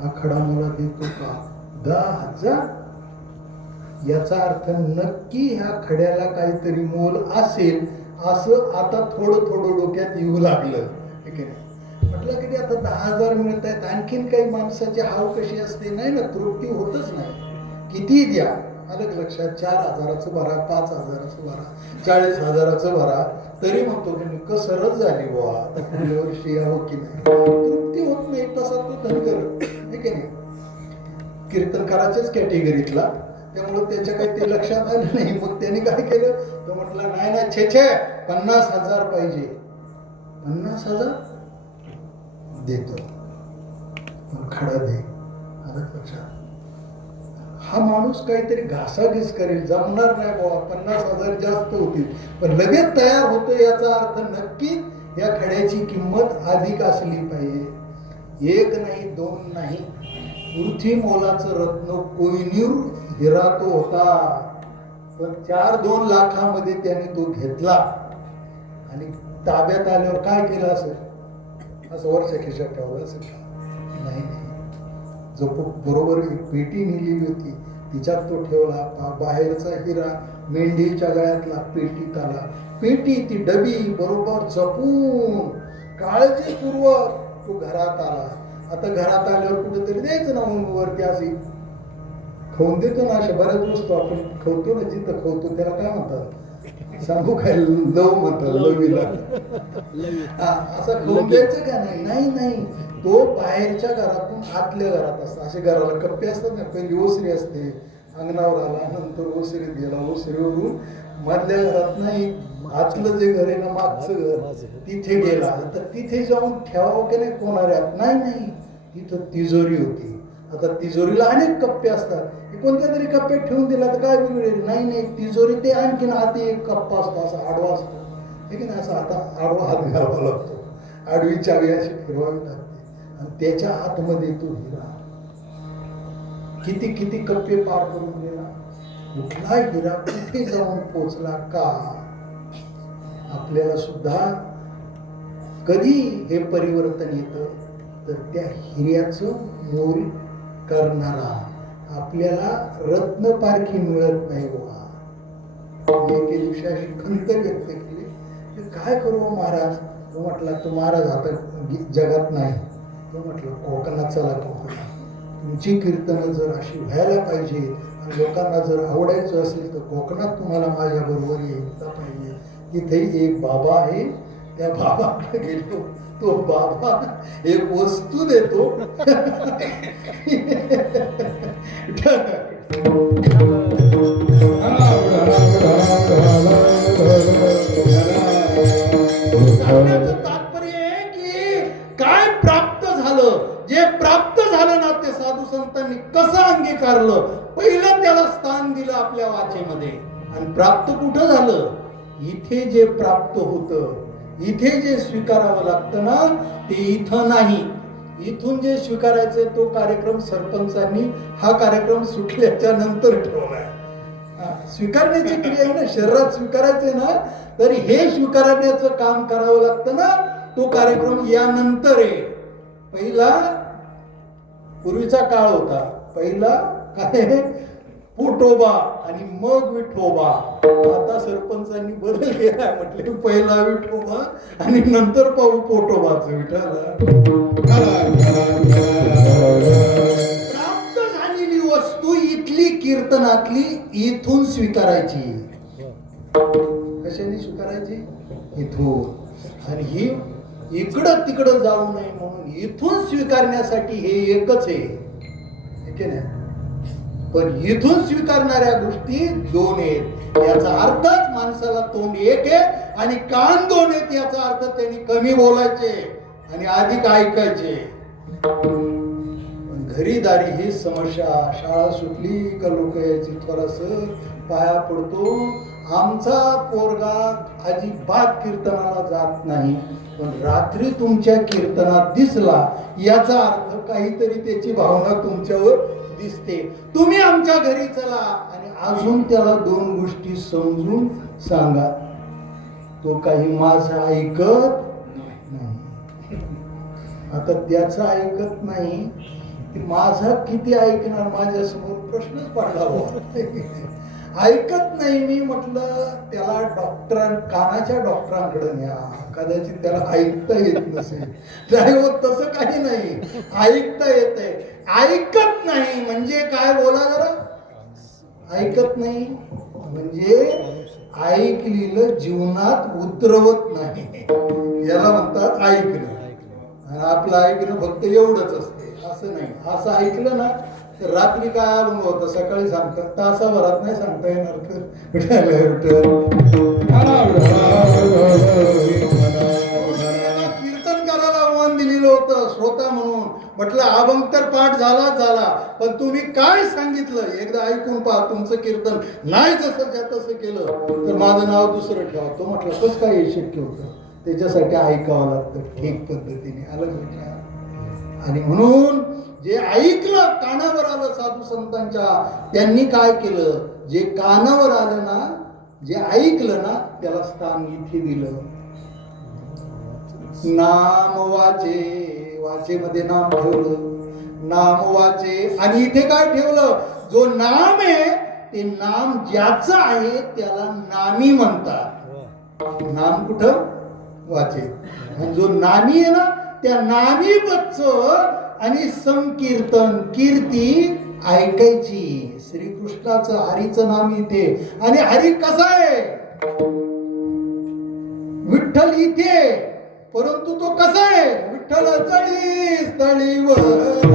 हा खडा मला देतो का. 10,000 याचा अर्थ नक्की ह्या खड्याला काहीतरी मोल असेल असं आता थोडं थोडं डोक्यात येऊ लागलं. ठीक आहे, म्हटलं की आता 10,000 मिळत आहेत, आणखीन काही माणसाची हाव कशी असते, नाही ना, तृप्ती होतच नाही. किती द्या, अलग लक्षात, 4,000चं भरा, 5,000चं भरा, 40,000चं भरा, तरी म्हणतो की कसरच झाली बुवा, आता पुढल्या वर्षी यावं की नाही, तृप्ती होत नाही. तसा तो धनगर, ठीक आहे नाही, कीर्तनकाराच्याच कॅटेगरीतला, त्यामुळे त्याच्या काही ते लक्षात आलं नाही. मग त्याने काय केलं, तो म्हटला नाही ना, छे 50,000 पाहिजे. 50,000 देतो, खडा दे. अलग लक्षात, हा माणूस काहीतरी घासाघीस करेल, जमणार नाही बाबा, 50,000 जास्त होतील, पण लगेच तयार होतो. याचा अर्थ नक्की या खड्याची किंमत अधिक असली पाहिजे. 1 नाही 2 नाही, पृथ्वी मोलाचं रत्न कोहिनूर हिरा तो होता. पण 4-2 लाखामध्ये त्याने तो घेतला आणि ताब्यात आल्यावर काय केलं असेल, असं वरच्या खिशात ठेवलं असेल का, नाही. जो बरोबर एक पेटी नेलेली होती तिच्यात तो ठेवला. बाहेरचा हिरा मेंढीच्या गळ्यातला पेटीत आला. पेटी, ती डबी बरोबर जपून काळजीपूर्वक तो घरात आला. आता घरात आल्यावर कुठेतरी द्यायचं ना, वरती अशी खाऊन देतो ना, अशा बऱ्याच वस्तू आपण खावतो ना, जिथं खावतो त्याला काय म्हणतात, सांगू काय, लव म्हणतात, लवीला. असं खाऊन द्यायचं का नाही, नाही नाही. तो बाहेरच्या घरातून आतल्या घरात असतो. असे घराला कप्पे असतात ना, पहिली ओसरी असते, अंगणावर आला, नंतर ओसरीत गेला, ओसरीवरून मधल्या घरात नाही, आतलं जे घर आहे ना, मागचं घर, तिथे गेला. तर तिथे जाऊन ठेवावं की नाही कोणाऱ्यात, नाही, तिथं तिजोरी होती. आता तिजोरीला अनेक कप्पे असतात, कोणत्या तरी कप्प्यात ठेवून दिला तर काय बिघडेल, नाही, तिजोरी ते आणखीन आधी एक कप्पा असतो, असा आडवा असतो, ठीक आहे ना, असा आता आडवा हात घालावा लागतो, आडवी चावी अशी फिरवावी लागते आणि त्याच्या आतमध्ये तो हिरा. किती किती कप्पे पार करून गेला, कुठला हिरा कुठे जाऊन पोचला का. आपल्याला सुद्धा कधी हे परिवर्तन येतं तर त्या हिऱ्याचं मोल करणारा आपल्याला रत्नपारखी मिळत नाही बाबा. एके दिवशी अशी खंत व्यक्त केली की काय करू महाराज. तो म्हटला तो महाराज आता जगात नाही. तो म्हटलं कोकणात चला, कोकणात तुमची कीर्तनं जर अशी व्हायला पाहिजे आणि लोकांना जर आवडायचं असेल तर कोकणात तुम्हाला माझ्या बरोबर यायला पाहिजे. तिथे एक बाबा आहे, त्या बाबाकडे गेलो. तो बाबा एक वस्तू देतो. सांगण्याचं तात्पर्य आहे की काय प्राप्त झालं, जे प्राप्त झालं ना ते साधू संतांनी कसं अंगीकारलं. पहिलं त्याला स्थान दिलं आपल्या वाचेमध्ये. आणि प्राप्त कुठं झालं, इथे जे प्राप्त होतं, इथे जे स्वीकारावं लागतं ना ते इथं नाही. इथून जे स्वीकारायचं तो कार्यक्रम सरपंचांनी हा कार्यक्रम सुटल्याच्या नंतर ठेवलाय. स्वीकारण्याची क्रिया आहे ना, शरीरात स्वीकारायचे ना, तर हे स्वीकारण्याचं काम करावं लागतं ना, तो कार्यक्रम यानंतर आहे. पहिला पूर्वीचा काळ होता, पहिला काय पोटोबा आणि मग विठोबा. आता सरपंचांनी बदल केलाय, म्हटले पहिला विठोबा आणि नंतर पाहू पोटोबाचं. विठाला प्राप्त झालेली वस्तू इथली कीर्तनातली इथून स्वीकारायची. कशाने स्वीकारायची, इथून. आणि ही इकडं तिकडं जाऊ नये म्हणून इथून स्वीकारण्यासाठी हे एकच आहे, ठीक आहे ना. पण इथून स्वीकारणाऱ्या गोष्टी दोन आहेत. याचा अर्थच माणसाला तोंड एक आहे आणि कान दोन आहेत. याचा अर्थ त्यांनी कमी बोलायचे आणि अधिक ऐकायचे. घरी दारी ही समस्या. शाळा सुटली का लोक यायची, थोडस पाया पडतो. आमचा पोरगा अजिबात कीर्तनाला जात नाही, पण रात्री तुमच्या कीर्तनात दिसला याचा अर्थ काहीतरी त्याची भावना तुमच्यावर दिसते. तुम्ही आमच्या घरी चला आणि अजून त्याला दोन गोष्टी समजून सांगा. तो काही माझं ऐकत नाही. आता त्याचं ऐकत नाही, माझा किती ऐकणार. माझ्या समोर प्रश्नच पडला. ऐकत नाही. मी म्हटलं त्याला कानाच्या डॉक्टरांकडे न्या, कदाचित त्याला ऐकता येत नसेल. नाही होत तसं काही नाही, ऐकता येतंय. ऐकत नाही म्हणजे काय, बोला जरा. ऐकत नाही म्हणजे ऐकलेलं जीवनात उतरवत नाही, याला म्हणतात ऐकणं. आणि आपलं ऐकणं फक्त एवढंच असते, असं नाही. असं ऐकलं ना तर रात्री काय अनुभव होतं, सकाळी सांगतात, तासाभरात नाही सांगता येणार. कीर्तन करायला आव्हान दिलेलं होतं श्रोता म्हणून. म्हटलं अभंग तर पाठ झाला, पण तुम्ही काय सांगितलं एकदा ऐकून पहा. तुमचं कीर्तन नाही जसं तसं केलं तर माझं नाव दुसरं ठेवा. तो म्हटलं कसं काय हे शक्य होतं, त्याच्यासाठी ऐकावं लागतं ठीक पद्धतीने. आलं का. आणि म्हणून जे ऐकलं, कानावर आलं साधू संतांच्या, त्यांनी काय केलं, जे कानावर आलं ना, जे ऐकलं ना, त्याला स्थान इथे दिलं. नाम वाचे, वाचेमध्ये नाम ठेवलं. नाम वाचे आणि इथे काय ठेवलं, जो नाम आहे ते नाम ज्याचं आहे त्याला नामी म्हणतात. नाम कुठं, वाचे. आणि जो नामी आहे ना त्या नामी बच्च आणि संकीर्तन, कीर्ती ऐकायची. श्रीकृष्णाचं हरीचं नाम इथे. आणि हरी कसा आहे, विठ्ठल इथे, परंतु तो कसा आहे, विठ्ठल स्थळी स्थळीवर.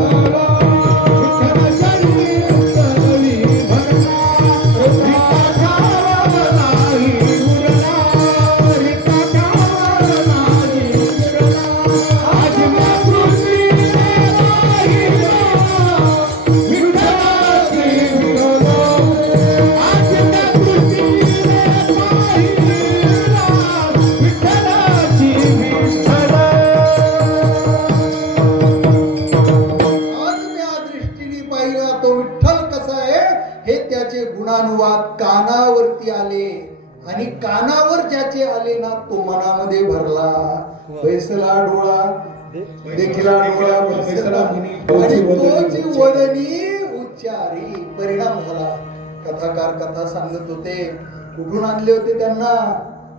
आणि कानावर ज्याचे आले ना तो मनामध्ये भरला. बैसला डोळा देखीला डोळा बैसला आणि तोची वदनी उच्चारी. परिणाम झाला. कथाकार कथा सांगत होते. कुठून आणले होते त्यांना?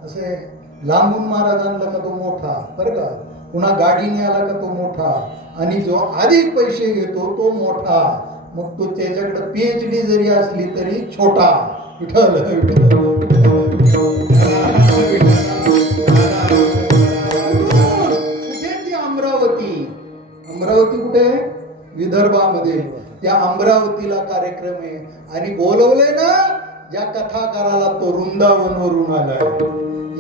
असे लांबून महाराज आणला का तो मोठा, बरं का. पुन्हा गाडीने आला का तो मोठा, आणि जो अधिक पैसे घेतो तो मोठा. मग तो त्याच्याकडे PhD जरी असली तरी छोटा. विठ्ठल विठ्ठल कुठे ती अमरावती? अमरावती कुठे? विदर्भामध्ये. त्या अमरावतीला कार्यक्रम आहे आणि बोलवले ना ज्या कथाकाराला तो वृंदावनवरून आलाय.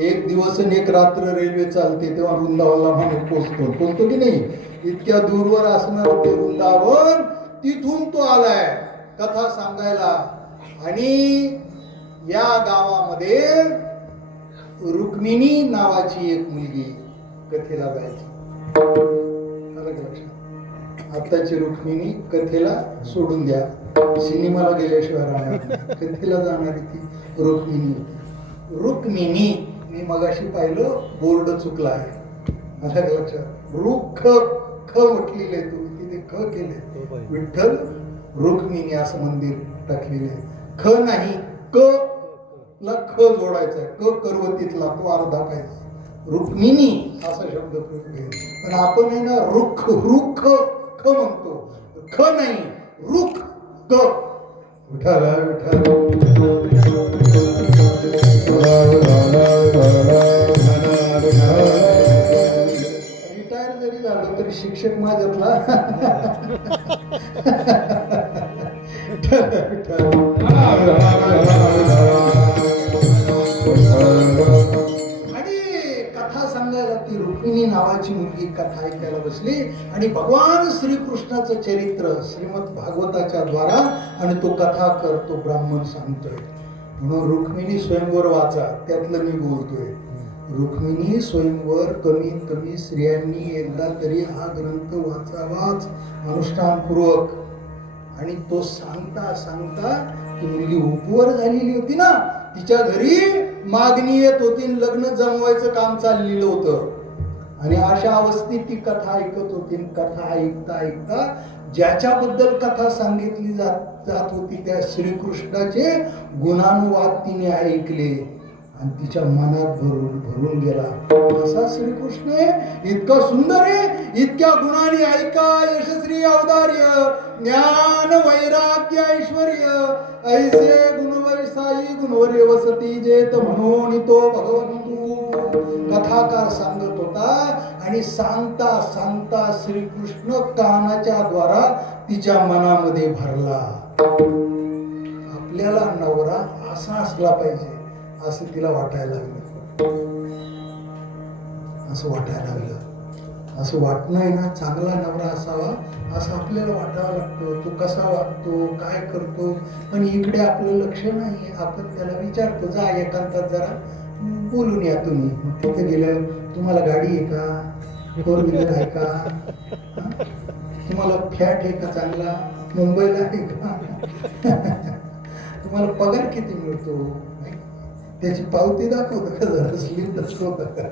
एक दिवस आणि एक रात्र रेल्वे चालते तेव्हा वृंदावनला माणूस पोचतो की नाही? इतक्या दूरवर असणार ते वृंदावन, तिथून तो आलाय कथा सांगायला. आणि या गावामध्ये रुक्मिणी नावाची एक मुलगी कथेला जायची. आलं का लक्षात? आताची रुक्मिणी कथेला सोडून द्या, सिनेमाला गेल्याशिवाय राहणार. कथेला जाणारी ती रुक्मिणी. रुक्मिणी मी मगाशी पाहिलं बोर्ड चुकला आहे. आलं का लक्षात? रुख ख म्हटलेलं आहे, तुम्ही तिथे ख केले. विठ्ठल रुक्मिणी असं मंदिर टाकलेलं आहे. ख नाही, क ला ख जोडायचा आहे. क कर्वतीतला तो अर्धा पाहिजे. रुक्मिणी असा शब्द पण आपण आहे ना रुख रुख ख म्हणतो. ख नाही, रुख क. विठ्ठल रिटायर जरी झालो तरी शिक्षक माझ्यातला. आणि कथा सांगायला ती रुक्मिणी नावाची मुलगी कथा ऐकायला बसली आणि भगवान श्रीकृष्णाचं चरित्र श्रीमद भागवताच्या द्वारा, आणि तो कथा करतो ब्राह्मण सांगतोय. म्हणून रुक्मिणी स्वयंवर वाचा, त्यातलं मी बोलतोय. रुक्मिणी स्वयंवर कमीत कमी स्त्रियांनी एकदा तरी हा ग्रंथ वाचावाच अनुष्ठानपूर्वक. आणि तो सांगता सांगता ती मुलगी उपवर झालेली होती ना, तिच्या घरी मागणी येत होती, लग्न जमवायचं काम चाललेलं होतं. आणि अशा अवस्थेत ती कथा ऐकत होती. कथा ऐकता ऐकता ज्याच्याबद्दल कथा सांगितली जात होती त्या श्रीकृष्णाचे गुणानुवाद तिने ऐकले आणि तिच्या मनात भरून गेला. असा श्रीकृष्ण आहे, इतका सुंदर आहे, इतक्या गुणांनी ऐका यशस्वी औदार्य ज्ञान वैराग्य ऐश्वर्य ऐसे गुणवैसाई गुणवरे वसती जेत म्हणून तो भगवंतू. कथाकार सांगत होता आणि सांगता सांगता श्रीकृष्ण कानाच्या द्वारा तिच्या मनामध्ये भरला. आपल्याला नवरा असा असला पाहिजे असं तिला वाटायला लागलं. असं वाटायला लागलं. असं वाटणं आहे ना, चांगला नवरा असावा असं आपल्याला वाटावं लागतं. तो कसा वागतो, काय करतो, पण इकडे आपलं लक्ष नाही. आपण त्याला विचारतो, जा एकांतात जरा बोलून या तुम्ही. मग तिथे गेलं, तुम्हाला गाडी आहे का, फोर व्हीलर आहे का, तुम्हाला फ्लॅट आहे का चांगला, मुंबईला आहे का, तुम्हाला पगार किती मिळतो, त्याची पावती दाखवतं का, जरा स्लिप दाखवतं का.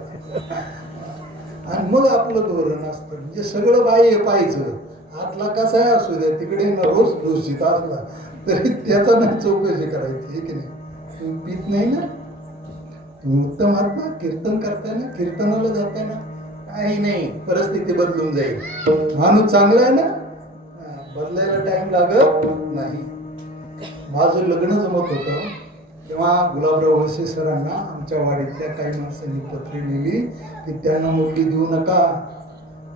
आणि मग आपलं धोरण असतं म्हणजे सगळं बाह्य पाहायचं. आतला कसा आहे असू द्या, तिकडे रोज दूषित असला तरी त्याचा नाही चौकशी करायची, की नाही. तुम्ही पीत नाही ना, तुम्ही उत्तम आहात ना, कीर्तन करताना, कीर्तनाला जाताना काही नाही, परिस्थिती बदलून जाईल. माणूस चांगला आहे ना, बदलायला टाइम लागत नाही. माझं लग्न जमत होतं तेव्हा गुलाबराव वळसे सरांना आमच्या वाडीतल्या काही माणसांनी पत्रे लिहिली की त्यांना मुलगी देऊ नका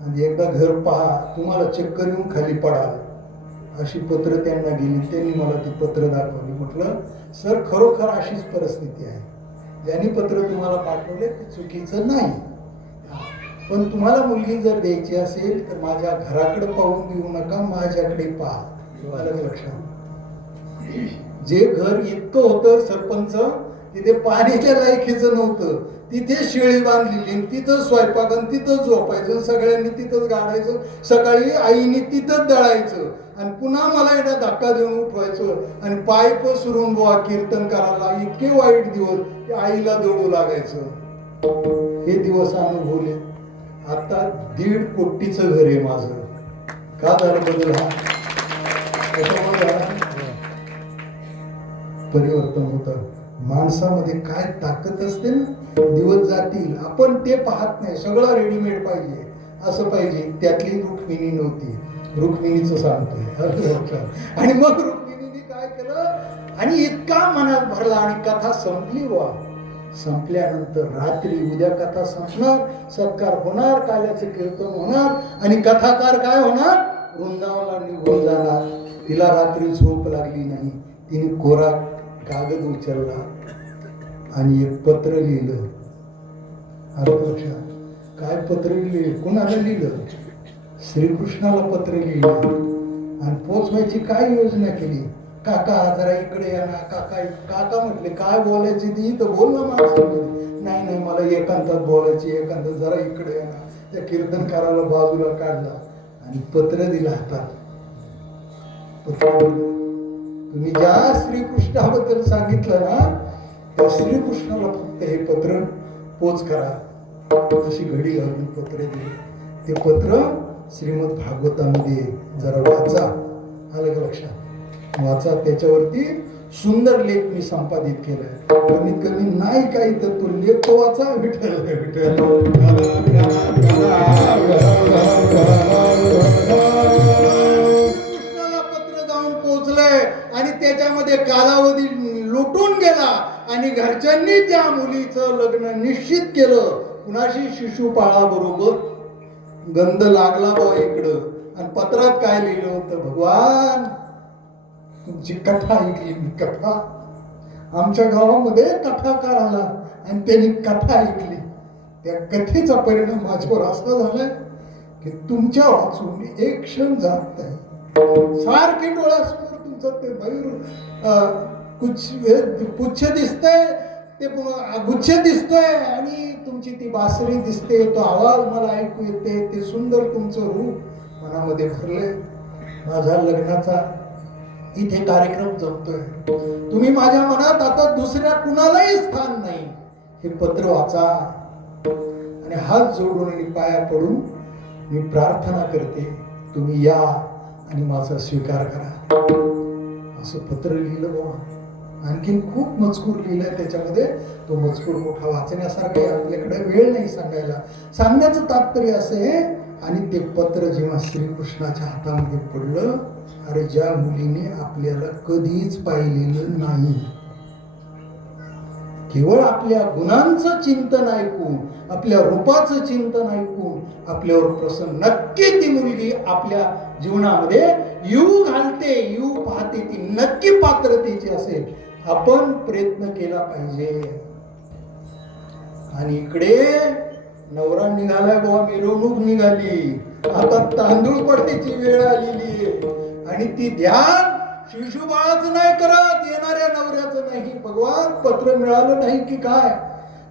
आणि एकदा घर पहा, तुम्हाला चक्कर येऊन खाली पडाल, अशी पत्र त्यांना गेली. त्यांनी मला ती पत्र दाखवली. म्हटलं सर, खरोखर अशीच परिस्थिती आहे. ज्यांनी पत्र तुम्हाला पाठवले ते चुकीचं नाही, पण तुम्हाला मुलगी जर द्यायची असेल तर माझ्या घराकडे पाहून देऊ नका, माझ्याकडे पहा. लक्षात, जे घर इतकं होतं सरपंच तिथे पाण्याच्या लायकीचं नव्हतं. तिथे शेळी बांधलेली आणि तिथं स्वयंपाक आणि तिथंच झोपायचं, सगळ्यांनी तिथंच गाडायचं, सकाळी आईने तिथंच दळायचं आणि पुन्हा मला एकदा धक्का देऊन उठवायचं आणि पाय पसरून बुवा कीर्तन करायला. इतके वाईट दिवस की आईला दळू लागायचं. हे दिवस अनुभवले. आता 1.5 कोटीचं घर आहे माझं. का झालं बदल हा? त्याच्यामुळे परिवर्तन होतं. माणसामध्ये काय ताकद असते ना, दिवस जातील आपण ते पाहत नाही. सगळं रेडीमेड पाहिजे, असं पाहिजे. त्यातली रुक्मिणी नव्हती. रुक्मिणीचं सांगतोय. आणि मग रुक्मिणीने काय केलं आणि इतका मनात भरला आणि कथा संपली वा. संपल्यानंतर रात्री उद्या कथा संपणार, सत्कार होणार, काल्याचं कीर्तन होणार आणि कथाकार काय होणार, वृंदावनाला निघून जाणार. तिला रात्री झोप लागली नाही. तिने कोरा कागद उचलला आणि एक पत्र लिहिलं. लक्षात काय पत्र लिहिले, कोणाला लिहिलं? श्रीकृष्णाला पत्र लिहिलं. आणि पोचवायची काय योजना केली? काका जरा इकडे या ना. काका म्हटले काय बोलायची ती तर बोल ना माणसामध्ये. नाही मला एकांतात बोलायची, एकांतात जरा इकडे या ना. त्या कीर्तनकाराला बाजूला काढला आणि पत्र दिलं हातात. तुम्ही ज्या श्रीकृष्णाबद्दल सांगितलं ना त्या श्रीकृष्णाला फक्त हे पत्र पोच करा. अशी घडी घालून पत्र दिले. ते पत्र श्रीमद भागवतामध्ये जरा वाचा. आलं का लक्षात? वाचा. त्याच्यावरती सुंदर लेख मी संपादित केलाय. कमीत कमी नाही काही तर तो लेख तो वाचा. विठ्ठल कृष्णाला पत्र जाऊन पोहोचलंय आणि त्याच्यामध्ये कालावधी लुटून गेला आणि घरच्यांनी त्या मुलीचं लग्न निश्चित केलं. कुणाशी? शिशुपाळाबरोबर. गंध लागला बा इकडं. आणि पत्रात काय लिहिलं होतं, भगवान तुमची कथा ऐकली मी. कथा आमच्या गावामध्ये कथाकार आला आणि त्यांनी कथा ऐकली. त्या कथेचा परिणाम माझ्यावर असा झालाय की तुमच्या वाचून एक क्षण जात नाही. सारखे डोळ्यासमोर तुमचं ते मयूर पुच्छ दिसतंय, ते गुच्छ दिसतोय आणि तुमची ती बासरी दिसते, तो आवाज मला ऐकू येते, ते सुंदर तुमचं रूप मनामध्ये भरले. माझा लग्नाचा इथे कार्यक्रम जमतोय. तुम्ही माझ्या मनात आता दुसऱ्या कुणालाही स्थान नाही. हे पत्र वाचा आणि हात जोडून आणि पाया पडून मी प्रार्थना करते, तुम्ही या आणि माझा स्वीकार करा. असं पत्र लिहिलं बाबा. आणखीन खूप मजकूर लिहिलाय त्याच्यामध्ये. तो मजकूर मोठा वाचण्यासारखा आहे. आपल्याकडे वेळ नाही सांगायला. सांगण्याचं तात्पर्य असं आहे. आणि ते पत्र जेव्हा श्रीकृष्णाच्या हातामध्ये पडलं, अरे ज्या मुलीने आपल्याला कधीच पाहिलेलं नाही, केवळ आपल्या गुणांचं चिंतन ऐकून, आपल्या रूपाचं चिंतन ऐकून आपल्यावर प्रसन्न, नक्की ती मुलगी आपल्या जीवनामध्ये येऊ घालते, येऊ पाहते, ती नक्की पात्रतेची असेल. आपण प्रयत्न केला पाहिजे. आणि इकडे नवरा निघालाय बाबा, मिरवणूक निघाली. आता तांदूळ पडण्याची वेळ आलेली आहे आणि ती ध्यान शिशुबाळाचं नाही करत, येणाऱ्या नवऱ्याचं नाही. भगवान पत्र मिळालं नाही की काय?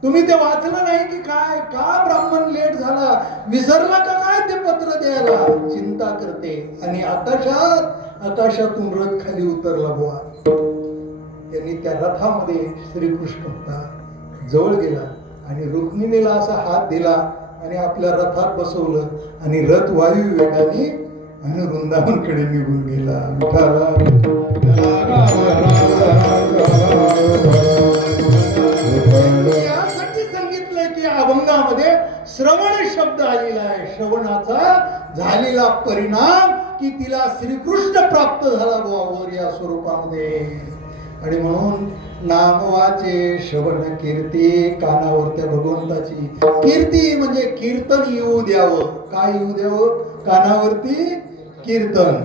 तुम्ही ते वाचलं नाही की काय? का ब्राह्मण लेट झाला? विसरला का काय ते पत्र द्यायला? चिंता करते. आणि आकाशातून रथ खाली उतरला बुवा. त्यांनी त्या रथामध्ये श्रीकृष्ण होता, जवळ गेला आणि रुक्मिणीला असा हात दिला आणि आपल्या रथात बसवलं आणि रथ वायू वेगाने आणि वृंदावनकडे निघून गेला. यासाठी सांगितलंय की अभंगामध्ये श्रवण शब्द आलेला आहे. श्रवणाचा झालेला परिणाम की तिला श्रीकृष्ण प्राप्त झाला बुवावर या स्वरूपामध्ये. आणि म्हणून नाम वाचे श्रवण कीर्ती, कानावर त्या भगवंताची कीर्ती म्हणजे कीर्तन येऊ द्यावं. काय येऊ द्यावं? कानावरती कीर्तन.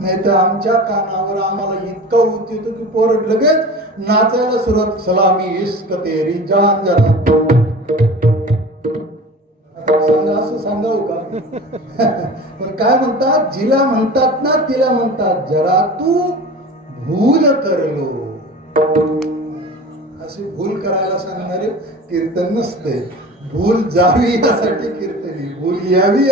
नाही तर आमच्या कानावर आम्हाला इतका ऊत येतो की पोर लगेच नाचायला सुरुवात. सलामी इश्क तेरी जान जरा. असं सांगावं का? पण काय म्हणतात, जिला म्हणतात ना तिला म्हणतात जरा तू भूल करलो. असे भूल करायला सांगणारे कीर्तन नसते. भूल जावी यासाठी कीर्तनी, भूल यावी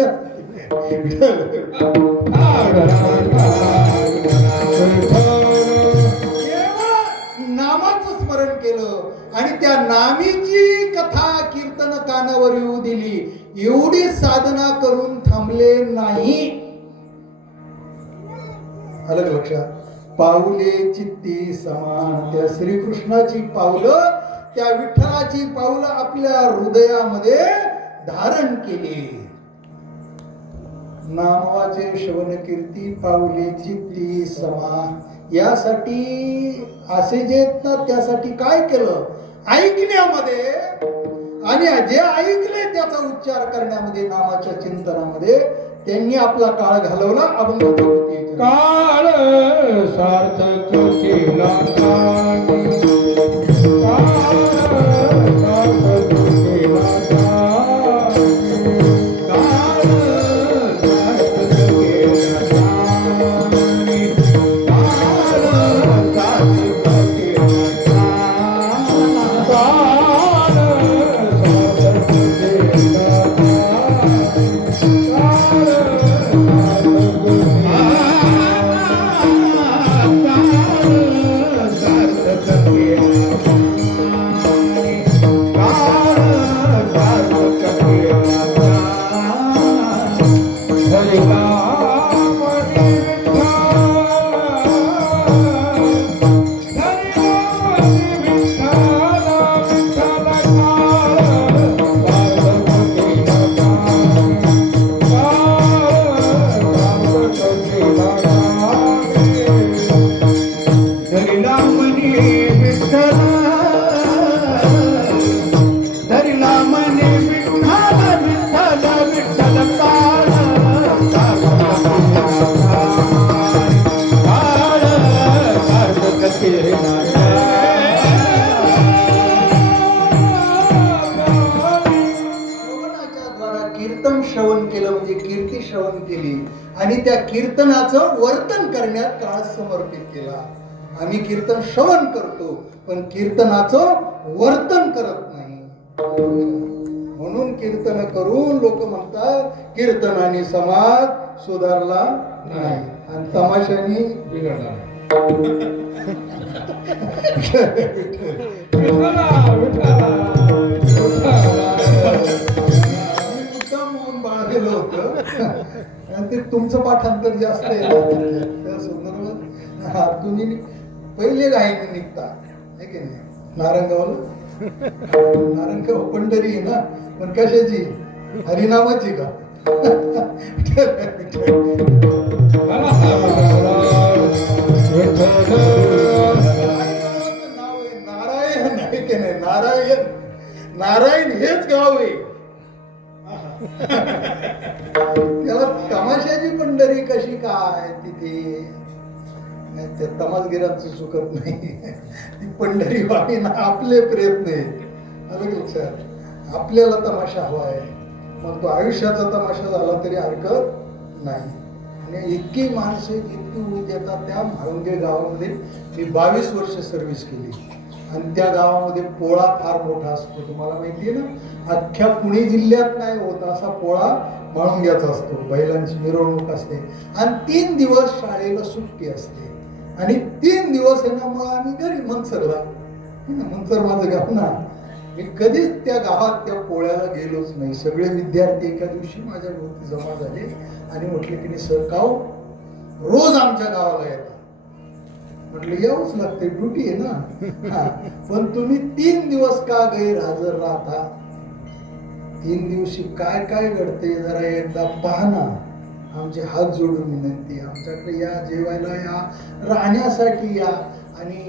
नामाचं स्मरण केलं आणि त्या नामीची कथा कीर्तन कानावर येऊ दिली. एवढी साधना करून थांबले नाही. अलग लक्षात. पाऊले चित्ती समान, त्या श्रीकृष्णाची पावलं, त्या विठ्ठलाची पावलं आपल्या हृदयामध्ये धारण केली. नामाचे श्रवण कीर्ती पाऊले चित्ती समान, यासाठी असे जे आहेत ना, त्यासाठी काय केलं? ऐकण्यामध्ये आणि जे ऐकले त्याचा उच्चार करण्यामध्ये, नामाच्या चिंतनामध्ये त्यांनी आपला काळ घालवला. अभंग काळ सार्थक केला काळ सार्थक केला काळ सार्थक केला कीर्तन श्रवण केलं म्हणजे कीर्ती श्रवण केली आणि त्या कीर्तनाचं वर्तन करण्यात काळ समर्पित केला. आम्ही कीर्तन श्रवण करतो पण कीर्तनाचं वर्तन करत नाही. म्हणून कीर्तन करून लोक म्हणतात कीर्तनाने समाज सुधारला नाही आणि तमाशाने बिघडला. ते तुमचं पाठांतर जास्त आहे त्या संदर्भात. तुम्ही पहिले गायने निघता आहे की नाही. नारायणगाव पंढरी आहे ना, पण कशाची? हरिनामाची का? नाव आहे नारायण आहे की नाही. नारायण नारायण हेच गाव आहे. त्याला तमाशाची पंढरी कशी काय तिथे? त्या तमासगिरांचं चुकत नाही. ती पंढरी व्हावी ना आपले प्रयत्न आहेत. अलग लक्षात. आपल्याला तमाशा हवा आहे मग तो आयुष्याचा तमाशा झाला तरी हरकत नाही. आणि इतकी माणसं इतकी ऊज येतात. त्या म्हाळुंगे गावामध्ये मी 22 वर्ष सर्व्हिस केली आणि त्या गावामध्ये पोळा फार मोठा असतो. तुम्हाला माहिती आहे ना, अख्ख्या पुणे जिल्ह्यात नाही होत असा पोळा म्हाळुंग्याचा असतो. बैलांची मिरवणूक असते आणि 3 दिवस शाळेला सुट्टी असते आणि 3 दिवस आहे ना मग आम्ही घरी मनसरला. मनसर माझं गाव ना. मी कधीच त्या गावात त्या पोळ्याला गेलोच नाही. सगळे विद्यार्थी एका दिवशी माझ्या भोवती जमा झाले आणि म्हटले की सर काव रोज आमच्या गावाला येतात. म्हटलं यावंच लागते, ड्युटी आहे ना. पण तुम्ही 3 दिवस का गैरहजर राहता? 3 दिवशी काय काय घडते जरा एकदा पहा ना. आमचे हात जोडून विनंती, आमच्याकडे या, जेवायला या, राहण्यासाठी या. आणि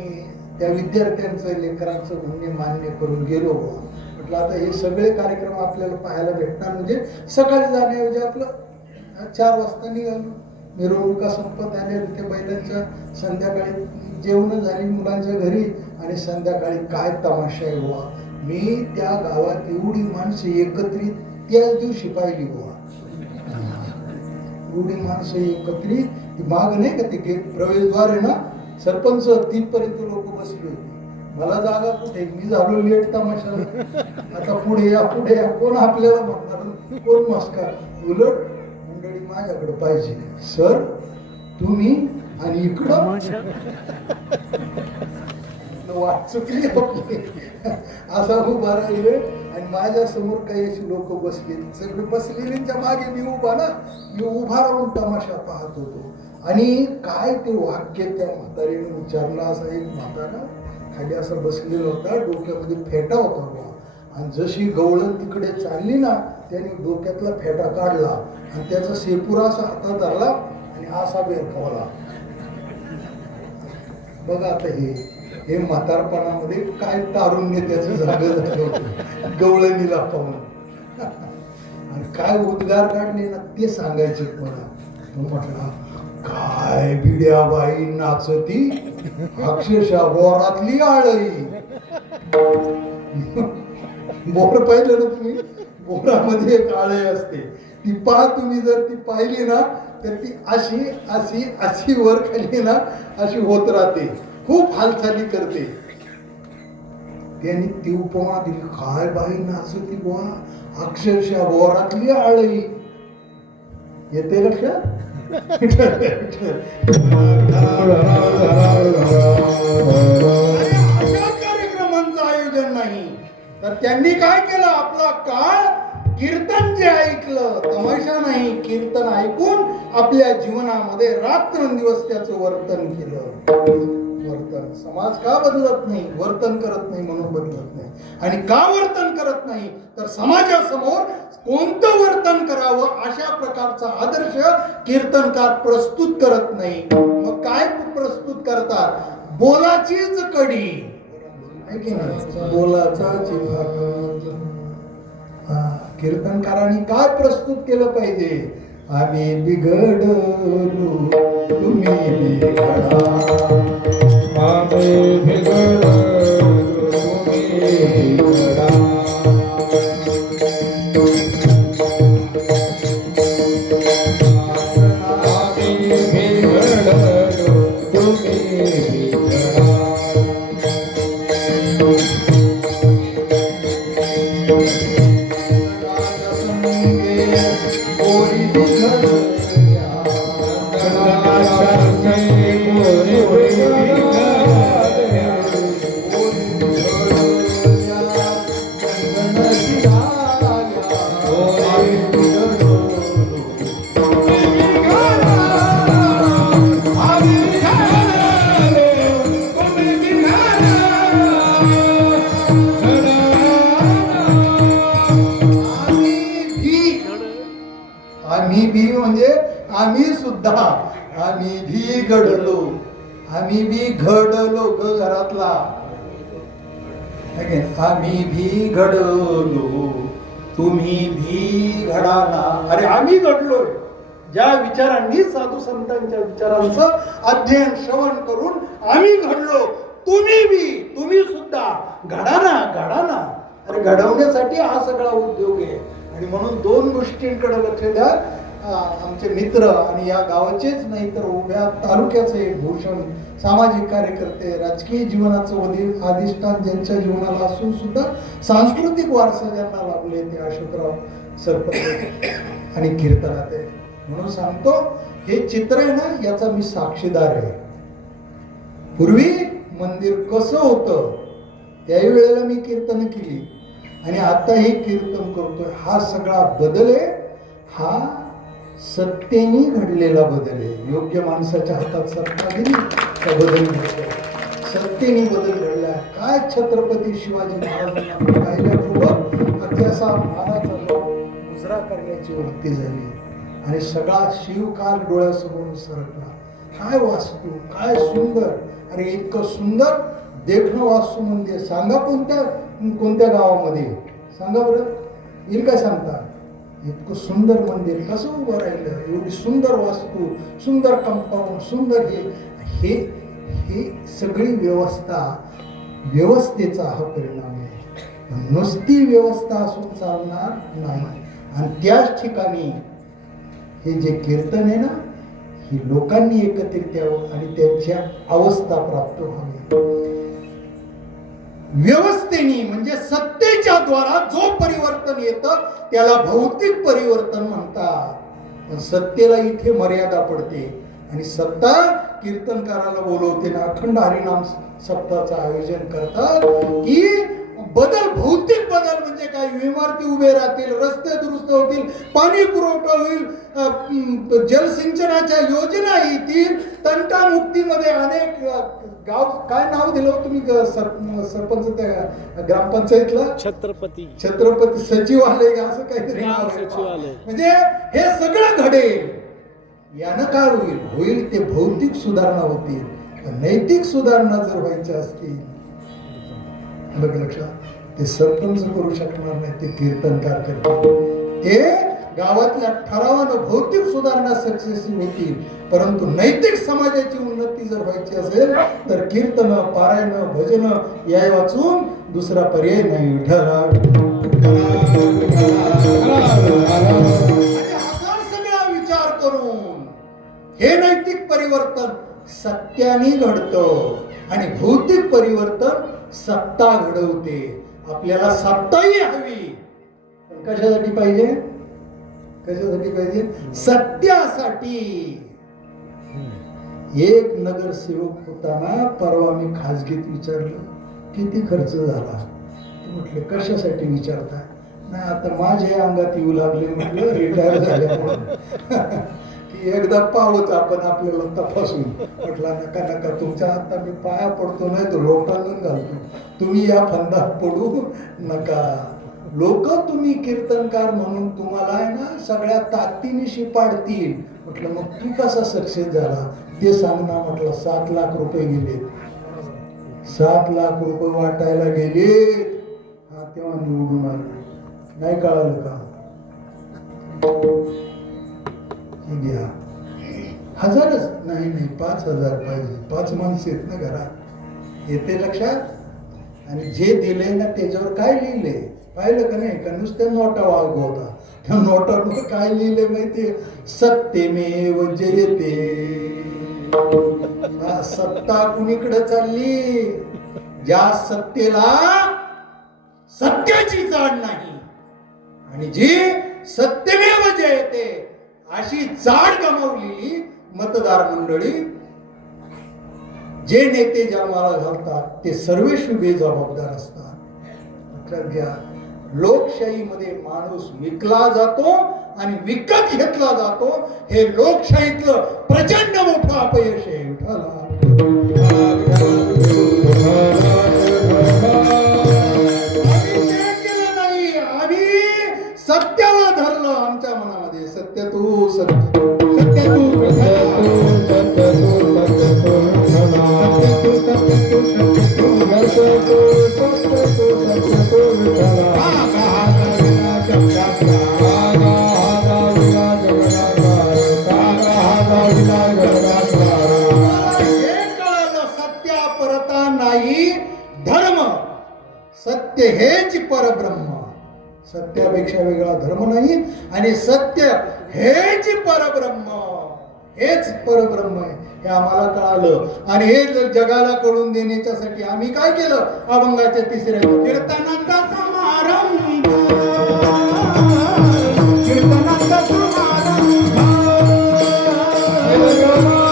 त्या विद्यार्थ्यांचं लेकरांचं म्हणणे मान्य करून गेलो. म्हटलं आता हे सगळे कार्यक्रम आपल्याला पाहायला भेटणार म्हणजे सकाळी जाण्याऐवजी आपलं 4 वाजता निघालो. मिरवणुका संपत आल्या त्या बैलांच्या. संध्याकाळी जेवण झाली मुलांच्या घरी आणि संध्याकाळी काय तमाशा आहे बुवा. मी त्या गावात एवढी माणसं एकत्रित त्याच दिवशी पाहिली बुवा. एवढी माणसं एकत्रित. ती माग नाही का ते गेट प्रवेशद्वार आहे ना, सरपंच तिथपर्यंत लोक बसली होती मला जागा कुठे, मी झालो लेट तमाशा. आता पुढे या पुढे या, कोण आपल्याला म्हणणार, कोण मस्कार. उलट मंडळी माझ्याकडे पाहिजे, सर तुम्ही आणि इकडं वाट चुकली आपली. असा उभा राहिले आणि माझ्या समोर काही अशी लोक बसले, सगळे बसलेल्यांच्या मागे मी उभा ना, मी उभा राहून तमाशा पाहत होतो. आणि काय ते वाक्य त्या म्हातारीने विचारलं. असा एक म्हातारा खाली असा बसलेला होता, डोक्यामध्ये फेटा होता बुवा. आणि जशी गवळण तिकडे चालली ना, त्याने डोक्यातला फेटा काढला आणि त्याचा शेपुरा असा हातात धरला आणि असा बेरकावला. बघा आता हे म्हातारपणामध्ये काय तारुण्य त्याचं जागं झालं होतं गवळणीला पाहून. आणि काय उद्गार काढले ना ते सांगायचे मला. म्हटलं काय बिड्याबाई नाचती, अक्षरशः बोरातली आळई. बोर पाहिलं ना तुम्ही, बोरामध्ये एक आळई असते, ती पहा तुम्ही, जर ती पाहिली ना तर ती अशी अशी अशी वर खाली ना अशी होत राहते, खूप हालचाली करते. त्यांनी ती उपमा दिली, काय बाई नाचती बुवा, अक्षरशः बोरातली आळई. येते लक्षात? अशा कार्यक्रमांचं आयोजन नाही तर त्यांनी काय केलं, आपला काळ कीर्तन जे ऐकलं, तमाशा नाही, कीर्तन ऐकून आपल्या जीवनामध्ये रात्रंदिवस त्याचं वर्तन केलं. वर्तन समाज का बदलत नाही, वर्तन करत नाही म्हणून बदलत नाही. आणि का वर्तन करत नाही तर समाजासमोर कोणतं वर्तन करावं अशा प्रकारचा आदर्श कीर्तनकार प्रस्तुत करत नाही. मग काय प्रस्तुत करतात, बोलाचीच कडी, बोलाचा चिंता. कीर्तनकारांनी काय प्रस्तुत केलं पाहिजे, आम्ही बिघडलो तुम्ही बिघडा, आम्ही बिघडलो तुम्ही बिघडा. आम्ही बिघडलो तुम्ही बिघडा. आम्ही भी म्हणजे आम्ही सुद्धा, आम्ही भी घडलो, आम्ही भी घडलो घरातला, आम्ही भी घडलो तुम्ही भी घडाला. अरे आम्ही घडलोय, ज्या विचारांनी साधू संतांच्या विचारांचं अध्ययन श्रवण करून आम्ही घडलो, तुम्ही सुद्धा घडाना घडाना. अरे घडवण्यासाठी हा सगळा उद्योग आहे. आणि म्हणून दोन गोष्टींकडे लक्ष द्या. आमचे मित्र आणि या गावाचेच नाही तर उभ्या तालुक्याचे भूषण, सामाजिक कार्यकर्ते, राजकीय जीवनाचं अधिष्ठान ज्यांच्या जीवनाला असून सुद्धा सांस्कृतिक वारसा ज्यांना लाभले ते अशोकराव सरपंच आणि कीर्तनात आहे. म्हणून सांगतो, हे चित्र आहे ना, याचा मी साक्षीदार आहे. पूर्वी मंदिर कसं होतं त्याही वेळेला मी कीर्तन केली आणि आताही कीर्तन करतोय. हा सगळा बदल आहे, हा सत्तेने घडलेला बदल आहे. योग्य माणसाच्या हातात सत्ता दिली तर बदल घडतो. सत्तेने बदल घडला. काय छत्रपती शिवाजी महाराजांना पाहिल्याबरोबर अत्यासा मानाचा जो मुजरा करण्याची वृत्ती झाली आणि सगळा शिवकाल डोळ्यासमोर सरकला. काय वास्तू, काय सुंदर. अरे इतकं सुंदर देखणं वास्तू मंदिर सांगा कोणत्या गावामध्ये, सांगा बरं, येईल काय सांगता. इतकं सुंदर मंदिर कसं उभं राहिलं, एवढी सुंदर वास्तू, सुंदर कंपाऊंड, सुंदर हे सगळी व्यवस्थेचा हा परिणाम आहे. नुसती व्यवस्था असून चालणार नाही. आणि त्याच ठिकाणी हे जे कीर्तन आहे ना, ही लोकांनी एकत्रित यावं आणि त्यांच्या अवस्था प्राप्त व्हावी. व्यवस्थेने म्हणजे सत्तेच्या द्वारा जो परिवर्तन येतं त्याला भौतिक परिवर्तन म्हणतात. पण सत्तेला इथे मर्यादा पडते आणि सत्ता कीर्तनकाराला बोलवते ना अखंड हरिनाम सप्ताहाचं आयोजन करतात की बदल, भौतिक बदल म्हणजे काय, इमारती उभे राहतील, रस्ते दुरुस्त होतील, पाणी पुरवठा होईल, जलसिंचनाच्या योजना येतील, तंटामुक्तीमध्ये अनेक गाव, काय नाव दिलं तुम्ही सरपंच त्या ग्रामपंचायतला, छत्रपती सचिवालय असं काहीतरी नाव आहे. म्हणजे हे सगळं घडेल. यानं काय होईल, होईल ते भौतिक सुधारणा होतील. नैतिक सुधारणा जर व्हायच्या असतील लक्षात, ते सरपंच करू शकणार नाही, ते कीर्तनकार करतील. ते गावातल्या ठरावानं भौतिक सुधारणा सक्सेसफुल होतील, परंतु नैतिक समाजाची उन्नती जर व्हायची असेल तर कीर्तन, पारायण, भजन या वाचून दुसरा पर्याय नाही. सगळा विचार करून हे नैतिक परिवर्तन सत्याने घडतं आणि भौतिक परिवर्तन सत्ता घडवते. आपल्याला सत्ताही हवी, पण कशासाठी पाहिजे, कशासाठी पाहिजे, सत्यासाठी. एक नगरसेवक होताना परवा मी खाजगीत विचारलं किती खर्च झाला, म्हटलं कशासाठी विचारता, नाही आता माझ्या अंगात येऊ लागले, म्हटलं रिटायर झाल्यामुळे की एकदा पाहूच आपण आपल्याला तपासून. म्हटलं नका नका, तुमच्या हातात मी पाया पडतो, नाही तर लोटांगण घालतो, तुम्ही या फंदात पडू नका. लोक तुम्ही कीर्तनकार म्हणून तुम्हाला आहे ना सगळ्या ताकदीनिशी पाडतील. म्हटलं मग तू कसा सक्सेस झाला ते सांग ना. म्हटलं 7 लाख रुपये गेले, 7 लाख रुपये वाटायला गेले, हा तेव्हा निवडून आले. नाही कळालं का, घ्या 1000च नाही नाही 5000 पाहिजे, 5 माणसं आहेत ना घरात, येते लक्षात. आणि जे दिले ना त्याच्यावर काय लिहिले पाहिलं का नाही, का नुसत्या नोटा वागवता, त्या नोटावर काय लिहिले माहितीये, सत्यमेव जयते. सत्ता कुणीकडे चालली, ज्या सत्तेला सत्याची जाण नाही आणि जी सत्यमेव जयते अशी जाड गमावलेली मतदार मंडळी. जे नेते जन्माला घालतात ते सर्वेषु बेजबाबदार असतात. लक्षात घ्या, लोकशाहीमध्ये माणूस विकला जातो आणि विकत घेतला जातो, हे लोकशाहीतलं प्रचंड मोठं अपयश आहे. सत्याला धरलं आमच्या मनामध्ये, सत्य तू सत्य तू सत्य तू सत्या परता नाही धर्म, सत्य हेच परब्रह्म. सत्यापेक्षा वेगळा धर्म नाही आणि सत्य हेच परब्रह्म, हेच परब्रह्म आहे हे आम्हाला कळालं. आणि हे जगाला कळून देण्याच्यासाठी आम्ही काय केलं, अभंगाच्या 3ऱ्या कीर्तनाचा समारंभ, कीर्तनाचा समारंभ, कीर्तनाचा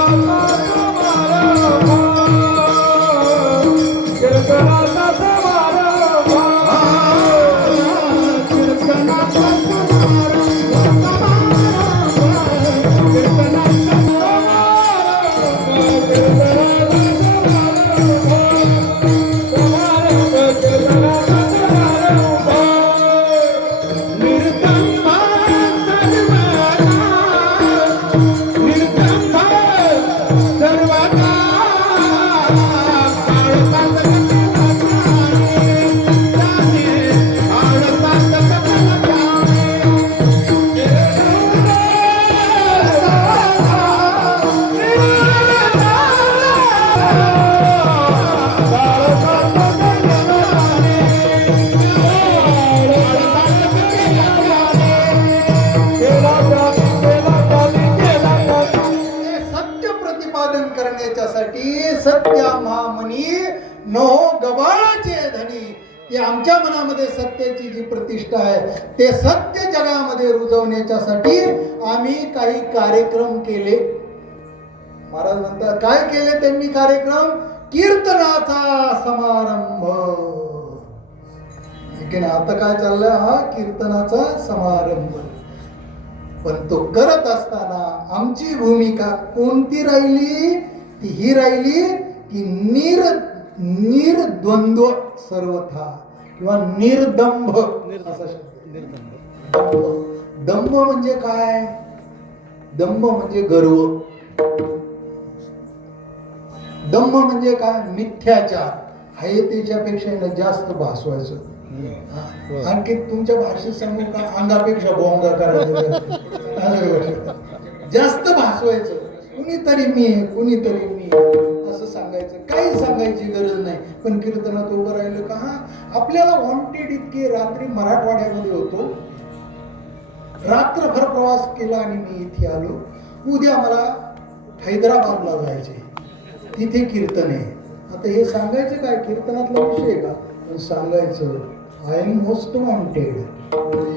न हो गबाळाचे धनी. ती आमच्या मनामध्ये सत्याची जी प्रतिष्ठा आहे ते सत्य जगामध्ये रुजवण्याच्यासाठी आम्ही काही कार्यक्रम केले. महाराज म्हणतात काय केले त्यांनी कार्यक्रम? कीर्तनाचा समारंभ. आता काय चाललंय? हा कीर्तनाचा समारंभ. पण तो करत असताना आमची भूमिका कोणती राहिली? ती ही राहिली की निर्द्वंद्व सर्वथा किंवा निर्दंभ असा शब्द. दंभ म्हणजे काय? दंभ म्हणजे गर्व. दंभ म्हणजे काय? मिथ्याचार. हे त्याच्यापेक्षा जास्त भासवायचं. आणखी तुमच्या भाषेत सांगू का? अंगापेक्षा बोंगा करायचं. जास्त भासवायचं. कुणीतरी मी कुणीतरी मी असं सांगायचं. काही सांगायची गरज नाही. पण कीर्तनात उभं राहिलं का हा आपल्याला वॉन्टेड इतके. रात्री मराठवाड्यामध्ये होतो. रात्रभर प्रवास केला आणि मी इथे आलो. उद्या मला हैदराबादला जायचे. तिथे कीर्तन आहे. आता हे सांगायचं काय? कीर्तनातला विषय आहे का? पण सांगायचं आय एम मोस्ट वॉन्टेड.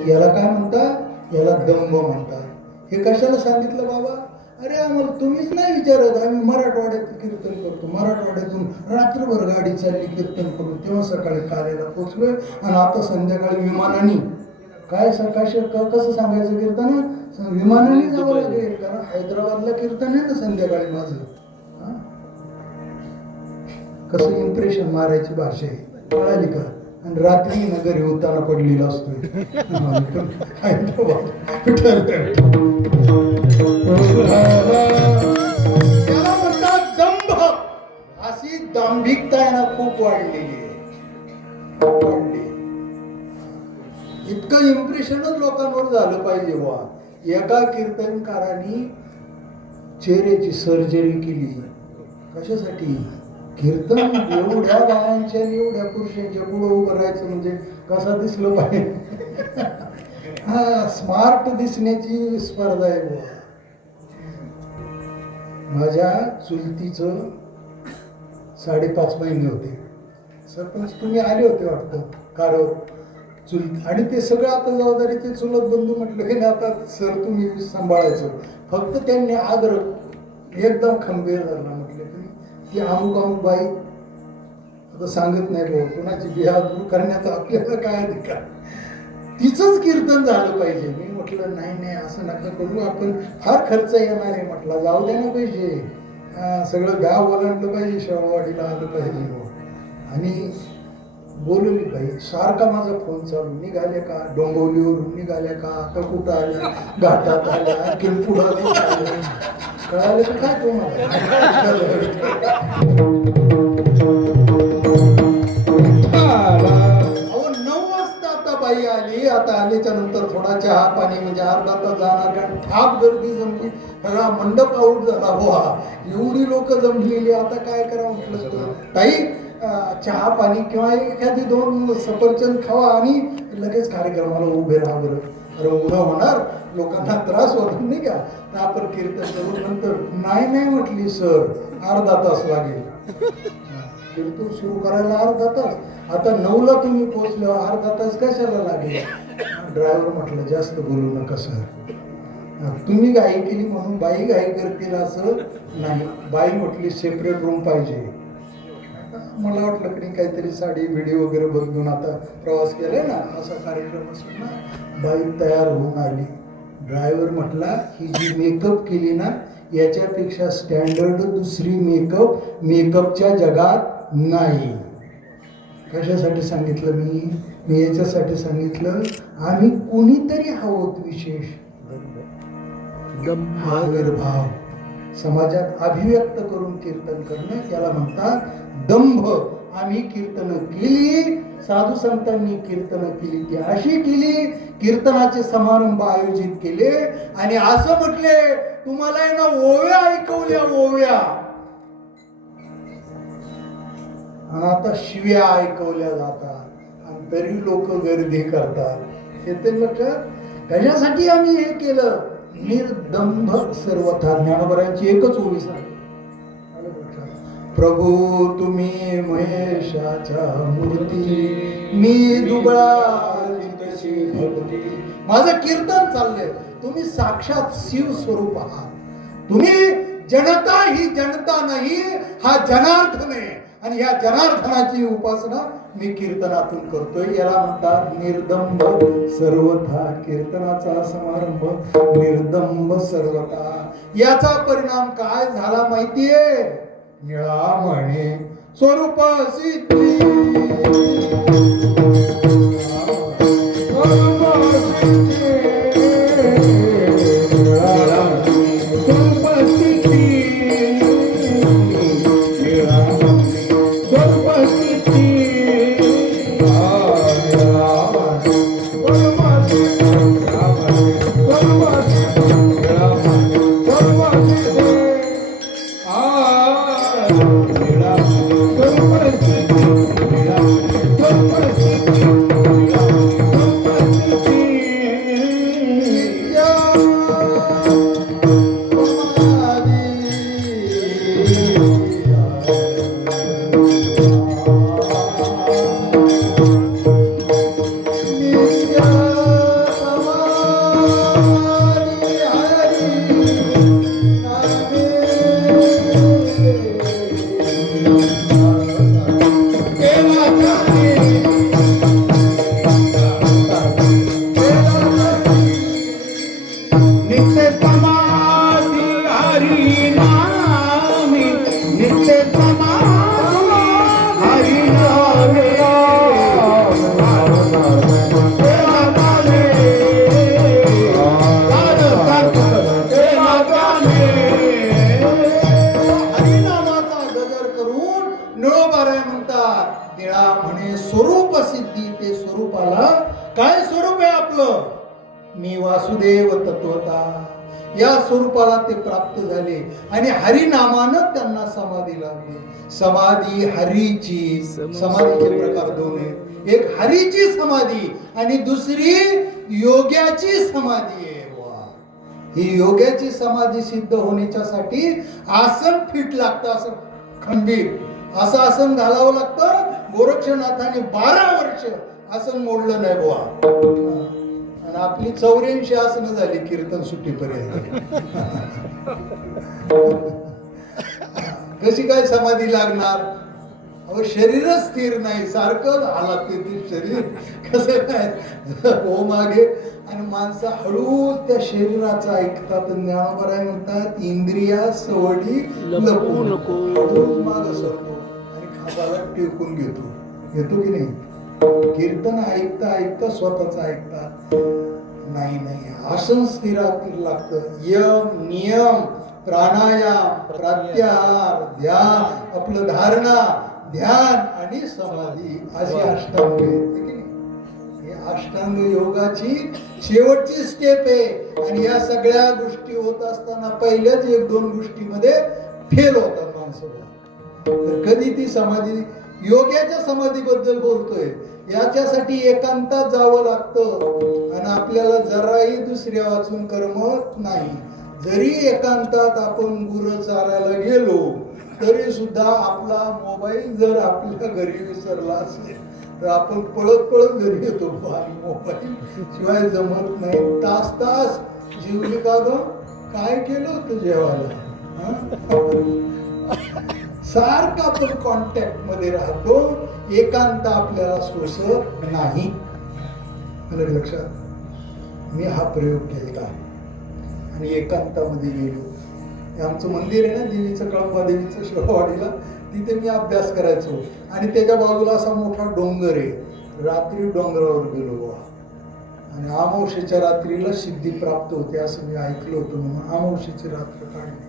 याला काय म्हणतात? याला दंभ म्हणतात. हे कशाला सांगितलं बाबा? अरे आम्हाला तुम्हीच नाही विचारत. आम्ही मराठवाड्यात कीर्तन करतो. मराठवाड्यातून रात्रभर गाडी चालली कीर्तन करून. तेव्हा सकाळी कालेला पोचलोय आणि आता संध्याकाळी विमानाने. काय सकाळी कसं सांगायचं कीर्तन? विमानाने जावं लागेल कारण हैदराबादला कीर्तन आहे ना संध्याकाळी माझं. कसं इम्प्रेशन मारायची भाषा आहे कळाली का? आणि रात्री नगर होताना पडलेला असतोय. त्याला म्हणतात दंभ. अशी दांभिकता आहे ना खूप वाढलेली आहे. इतकं इम्प्रेशनच लोकांवर झालं पाहिजे. वा एका कीर्तनकाराने चेहऱ्याची सर्जरी केली. कशासाठी? कीर्तन एवढ्या बायांच्या एवढ्या पुरुषांच्या पुढे उभं राहायचं म्हणजे कसं दिसलं पाहिजे. हा स्मार्ट दिसण्याची स्पर्धा आहे बुवा. माझ्या चुलतीचं 5.5 महिने होते. सरपंच तुम्ही आले होते वाटतं कारवर. चुलती आणि ते सगळं आता जबाबदारी ते चुलत बंधू म्हटलं की आता सर तुम्ही सांभाळायचं. फक्त त्यांनी आग्रह एकदम खंबीर धरला. म्हटलं की अमुक अमुक बाई आता सांगत नाही भाऊ कोणाची बिहा दूर करण्याचा आपल्याला काय अधिकार. तिचंच कीर्तन झालं पाहिजे. मी म्हटलं नाही असं नका करू. आपण फार खर्च येणार आहे. म्हटलं जाऊ द्या ना पाहिजे. सगळं गाव ओलांडलं पाहिजे. शेवावाडीला आलं पाहिजे. आणि बोलवली बाई. सारखा माझा फोन चालू. निघाले का? डोंबिवलीवरून निघाल्या का? आता कुठं आल्या? घाटात आल्या? आणखी पुढं कळालं तर काय तुम्हाला? अहो 9 वाजता आता बाई आली. आता आल्याच्या नंतर थोडा चहा पाणी म्हणजे अर्धा तास जाणार कारण थाप गर्दी जमली. सगळा मंडप आऊट झाला. वा एवढी लोक जमलेली. आता काय करावं म्हटलं ताई चहा पाणी किंवा एखादी 2 सफरचंद खावा आणि लगेच कार्यक्रमाला उभे राहा बरं. अरे उभं होणार लोकांना त्रास होणार नाही का? तर आपण कीर्तन करून नंतर नाही म्हटली सर अर्धा तास लागेल. कीर्तन सुरू करायला अर्धा तास. आता 9ला तुम्ही पोहोचले अर्धा तास कशाला लागेल? ड्रायव्हर म्हटलं जास्त बोलू नका सर. तुम्ही घाई केली म्हणून बाई घाई करतील असं नाही. बाई म्हटली सेपरेट रूम पाहिजे. मला वाटलं की काहीतरी साडी व्हिडिओ वगैरे बघून आता प्रवास केलाय ना असा कार्यक्रम असेल ना. बाई तयार होऊन आली. ड्रायव्हर म्हटला ही जी मेकअप केली ना याच्यापेक्षा स्टँडर्ड दुसरी मेकअपच्या जगात नाही. कशासाठी सांगितलं मी याच्यासाठी सांगितलं आम्ही कुणीतरी आहोत विशेष. आविर्भाव समाजात अभिव्यक्त करून कीर्तन करणं याला म्हणतात दंभ. आम्ही कीर्तन केली. साधू संतांनी कीर्तन केली. ती अशी केली. कीर्तनाचे समारंभ आयोजित केले आणि असं म्हटले तुम्हाला ना ओव्या ऐकवल्या ओव्या आणि आता शिव्या ऐकवल्या जातात आणि तरी लोक गर्दी करतात. हे ते लक्षात कशासाठी आम्ही हे केलं? निर्दंभ सर्वथा. ज्ञानोबरांची एकच ओवी सांग प्रभू तुम्ही महेशाच्या मूर्ती, मी दुबळा तशी भक्ती. माझं कीर्तन चाललंय, तुम्ही साक्षात शिव स्वरूप आहात. तुम्ही जनता ही जनता नाही, हा जनार्दन आहे. आणि या जनार्दनाची उपासना मी कीर्तनातून करतोय. याला म्हणतात निर्दंब सर्वथा. कीर्तनाचा समारंभ निर्दंब सर्वथा. याचा परिणाम काय झाला माहितीये? निळा म्हणे स्वरूप सिद्धी. स्वरूप सिद्धी. ते स्वरूपाला काय स्वरूप आहे आपलं? मी वासुदेव तत्वता. या स्वरूपाला ते प्राप्त झाले आणि हरिनामानं त्यांना समाधी लागली. समाधी हरीची. समाधीचे प्रकार दोन आहेत. एक हरीची समाधी आणि दुसरी योग्याची समाधी आहे. ही योग्याची समाधी सिद्ध होण्याच्यासाठी आसन फिट लागतं. असं खंबीर असं आसन घालावं लागतं. गोरक्षनाथाने 12 वर्ष आसन मोडलं नाही बुवा. आणि आपली 84 आसनं झाली कीर्तन सुट्टीपर्यंत. कशी काय समाधी लागणार? अहो शरीरच स्थिर नाही, सारखं हालात ते शरीर कसं काय हो मागे. आणि माणसं हळू त्या शरीराचं ऐकतात. ज्ञानोबराय म्हणतात इंद्रिया सवडी लपू नको. हळू माग सरतो आणि खांबाला टेकून घेतो. घेतो की नाही? कीर्तन ऐकता ऐकता स्वतःच ऐकतात. नाही नाही, आसन स्थिर लागतं. यम नियम प्राणायाम प्रत्याहार ध्यान, आपलं धारणा ध्यान आणि समाधी अशी अष्टांग आहेत. ही अष्टांग योगाची शेवटची स्टेप आहे. आणि या सगळ्या गोष्टी होत असताना पहिल्याच 1-2 गोष्टीमध्ये फेल होतात माणसं. तर कधी ती समाधी, योग्याच्या समाधीबद्दल बोलतोय, याच्यासाठी एकांतात जावं लागतं. आणि आपल्याला जराही दुसऱ्या वाचून करमत नाही. जरी एकांतात आपण गुरं चारायला गेलो तरी सुद्धा आपला मोबाईल जर आपल्या घरी विसरला असेल तर आपण पळत पळत घरी येतो. मोबाईल शिवाय जमत नाही. तास तास जीवली का ग, काय केलं होतं जेवायला? सारखा आपण कॉन्टॅक्ट मध्ये राहतो. एकांत आपल्याला सोसत नाही. लक्षात, मी हा प्रयोग केला आणि एकांतामध्ये गेलो. आमचं मंदिर आहे ना देवीचं, कळंबा देवीचं शिववाडीला, तिथे मी अभ्यास करायचो. आणि त्याच्या बाजूला असा मोठा डोंगर आहे. रात्री डोंगरावर गेलो बा. आणि अमावस्येच्या रात्रीला सिद्धी प्राप्त होते असं मी ऐकलं होतं. म्हणून अमावस्येची रात्र काढली.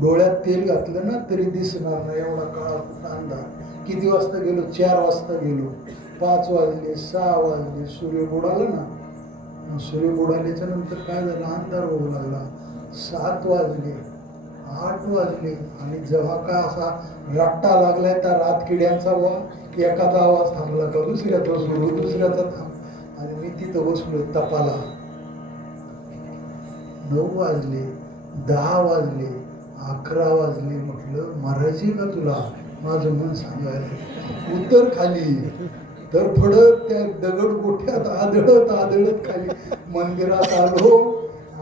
डोळ्यात तेल घातलं ना तरी दिसणार नाही एवढा काळा अंधार. किती वाजता गेलो? 4 वाजता गेलो. 5 वाजले, 6 वाजले, सूर्य बुडाला ना. सूर्य बुडाल्याच्या नंतर काय झालं? अंधार होऊ लागला. 7 वाजले, 8 वाजले. आणि जेव्हा का असा रट्टा लागलाय त्या रातकिड्यांचा वा, एकाचा आवाज थांबला का दुसऱ्याचा सुरू, दुसऱ्याचा थांब. आणि मी तिथं बसलो तपाला. 9 वाजले, 10 वाजले, 11 वाजले. म्हटलं महाराजी का तुला? माझं मन सांगायला उत्तर खाली तर पडत त्या दगड गोठ्यात आदळत आदळत खाली मंदिरात आलो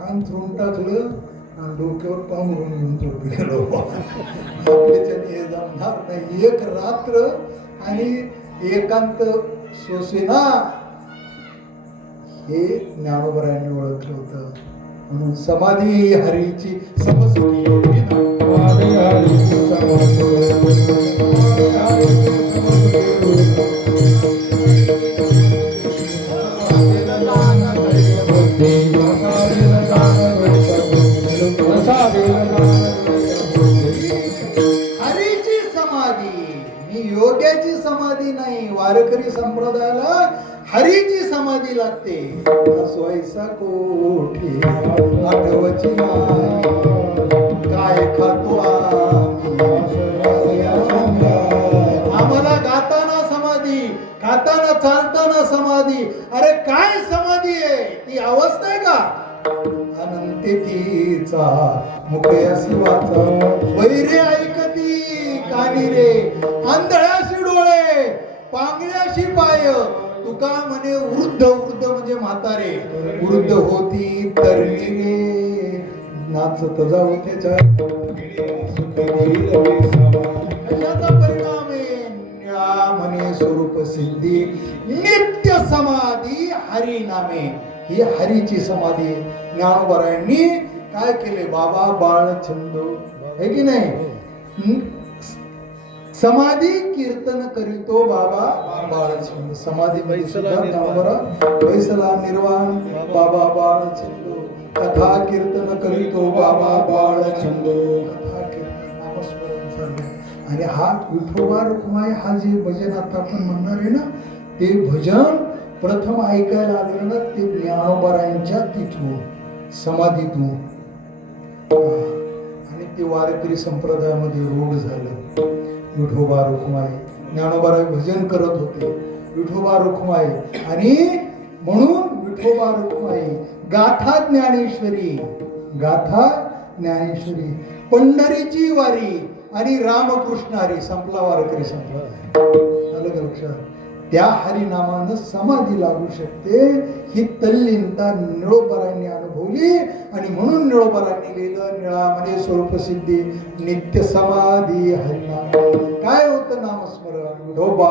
अंथरून टाकलं आणि डोक्यावर पांघरून घेऊन झोपी गेलो. आपल्याच्याने हे जमणार नाही. एक रात्र आणि एकांत सोसेना हे ज्ञानोबरायांनी ओळखलं होतं. म्हणून समाधी हरीची समसुखी हरी हरी हरीची समाधी. मी योग्याची समाधी नाही. वारकरी संप्रदायाला हरीची समाधी लागते. असवायचा कोठी आठवची नाही काय खातो आम्हाला गाताना समाधी खाताना चालताना समाधी. अरे काय समाधी आहे ती अवस्था आहे का? अनंतेतीचा मुखयासी वाचा वैरे ऐकती कानी रे आंधळ्याशी डोळे पांगळ्याशी पाय. तुका म्हणे वृद्ध वृद्ध म्हणजे म्हातारे वृद्ध होती तरणी रे नाचत जाऊ त्याच्या कशाचा परिणाम आहे? निळा म्हणे स्वरूप सिद्धी नित्य समाधी हरी नामे. ही हरीची समाधी. ज्ञानोबरायांनी काय केले? बाबा बाळ छंद आहे की नाही? समाधी कीर्तन करीतो बाबा बाळ छंद. समाधी ज्ञानोबरा वैसला निर्वाण बाबा बाळ छंद. कथा कीर्तन करीतो बाबा बाळ छंद. कथा कीर्तन नामस्मरण चाललंय. आणि हा विठोबा रुक्माई हा जे भजन आता आपण म्हणणार आहे ना ते भजन प्रथम ऐकायला आलेलं ना ते ज्ञानोबरायांच्या तिथून समाधीतून. आणि ते वारकरी संप्रदायामध्ये रूढ झालं. विठोबा रुक्माई ज्ञानोबराय भजन करत होते विठोबा रुक्माई. आणि म्हणून विठोबा रुक्माई गाथा ज्ञानेश्वरी गाथा ज्ञानेश्वरी पंढरीची वारी आणि रामकृष्ण हरी. संपला वारकरी संपला. अलग लक्षात. त्या हरिनामानं समाधी लागू शकते ही तल्लीनता निळोबरांनी अनुभवली. आणि म्हणून निळोबरांनी लिहिलं निळा म्हणजे स्वरूप सिद्धी नित्य समाधी हरिनाम. काय होतं नामस्मरण? विठोबा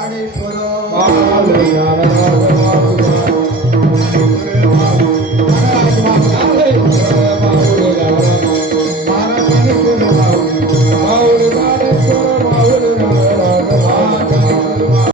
ज्ञानेश्वर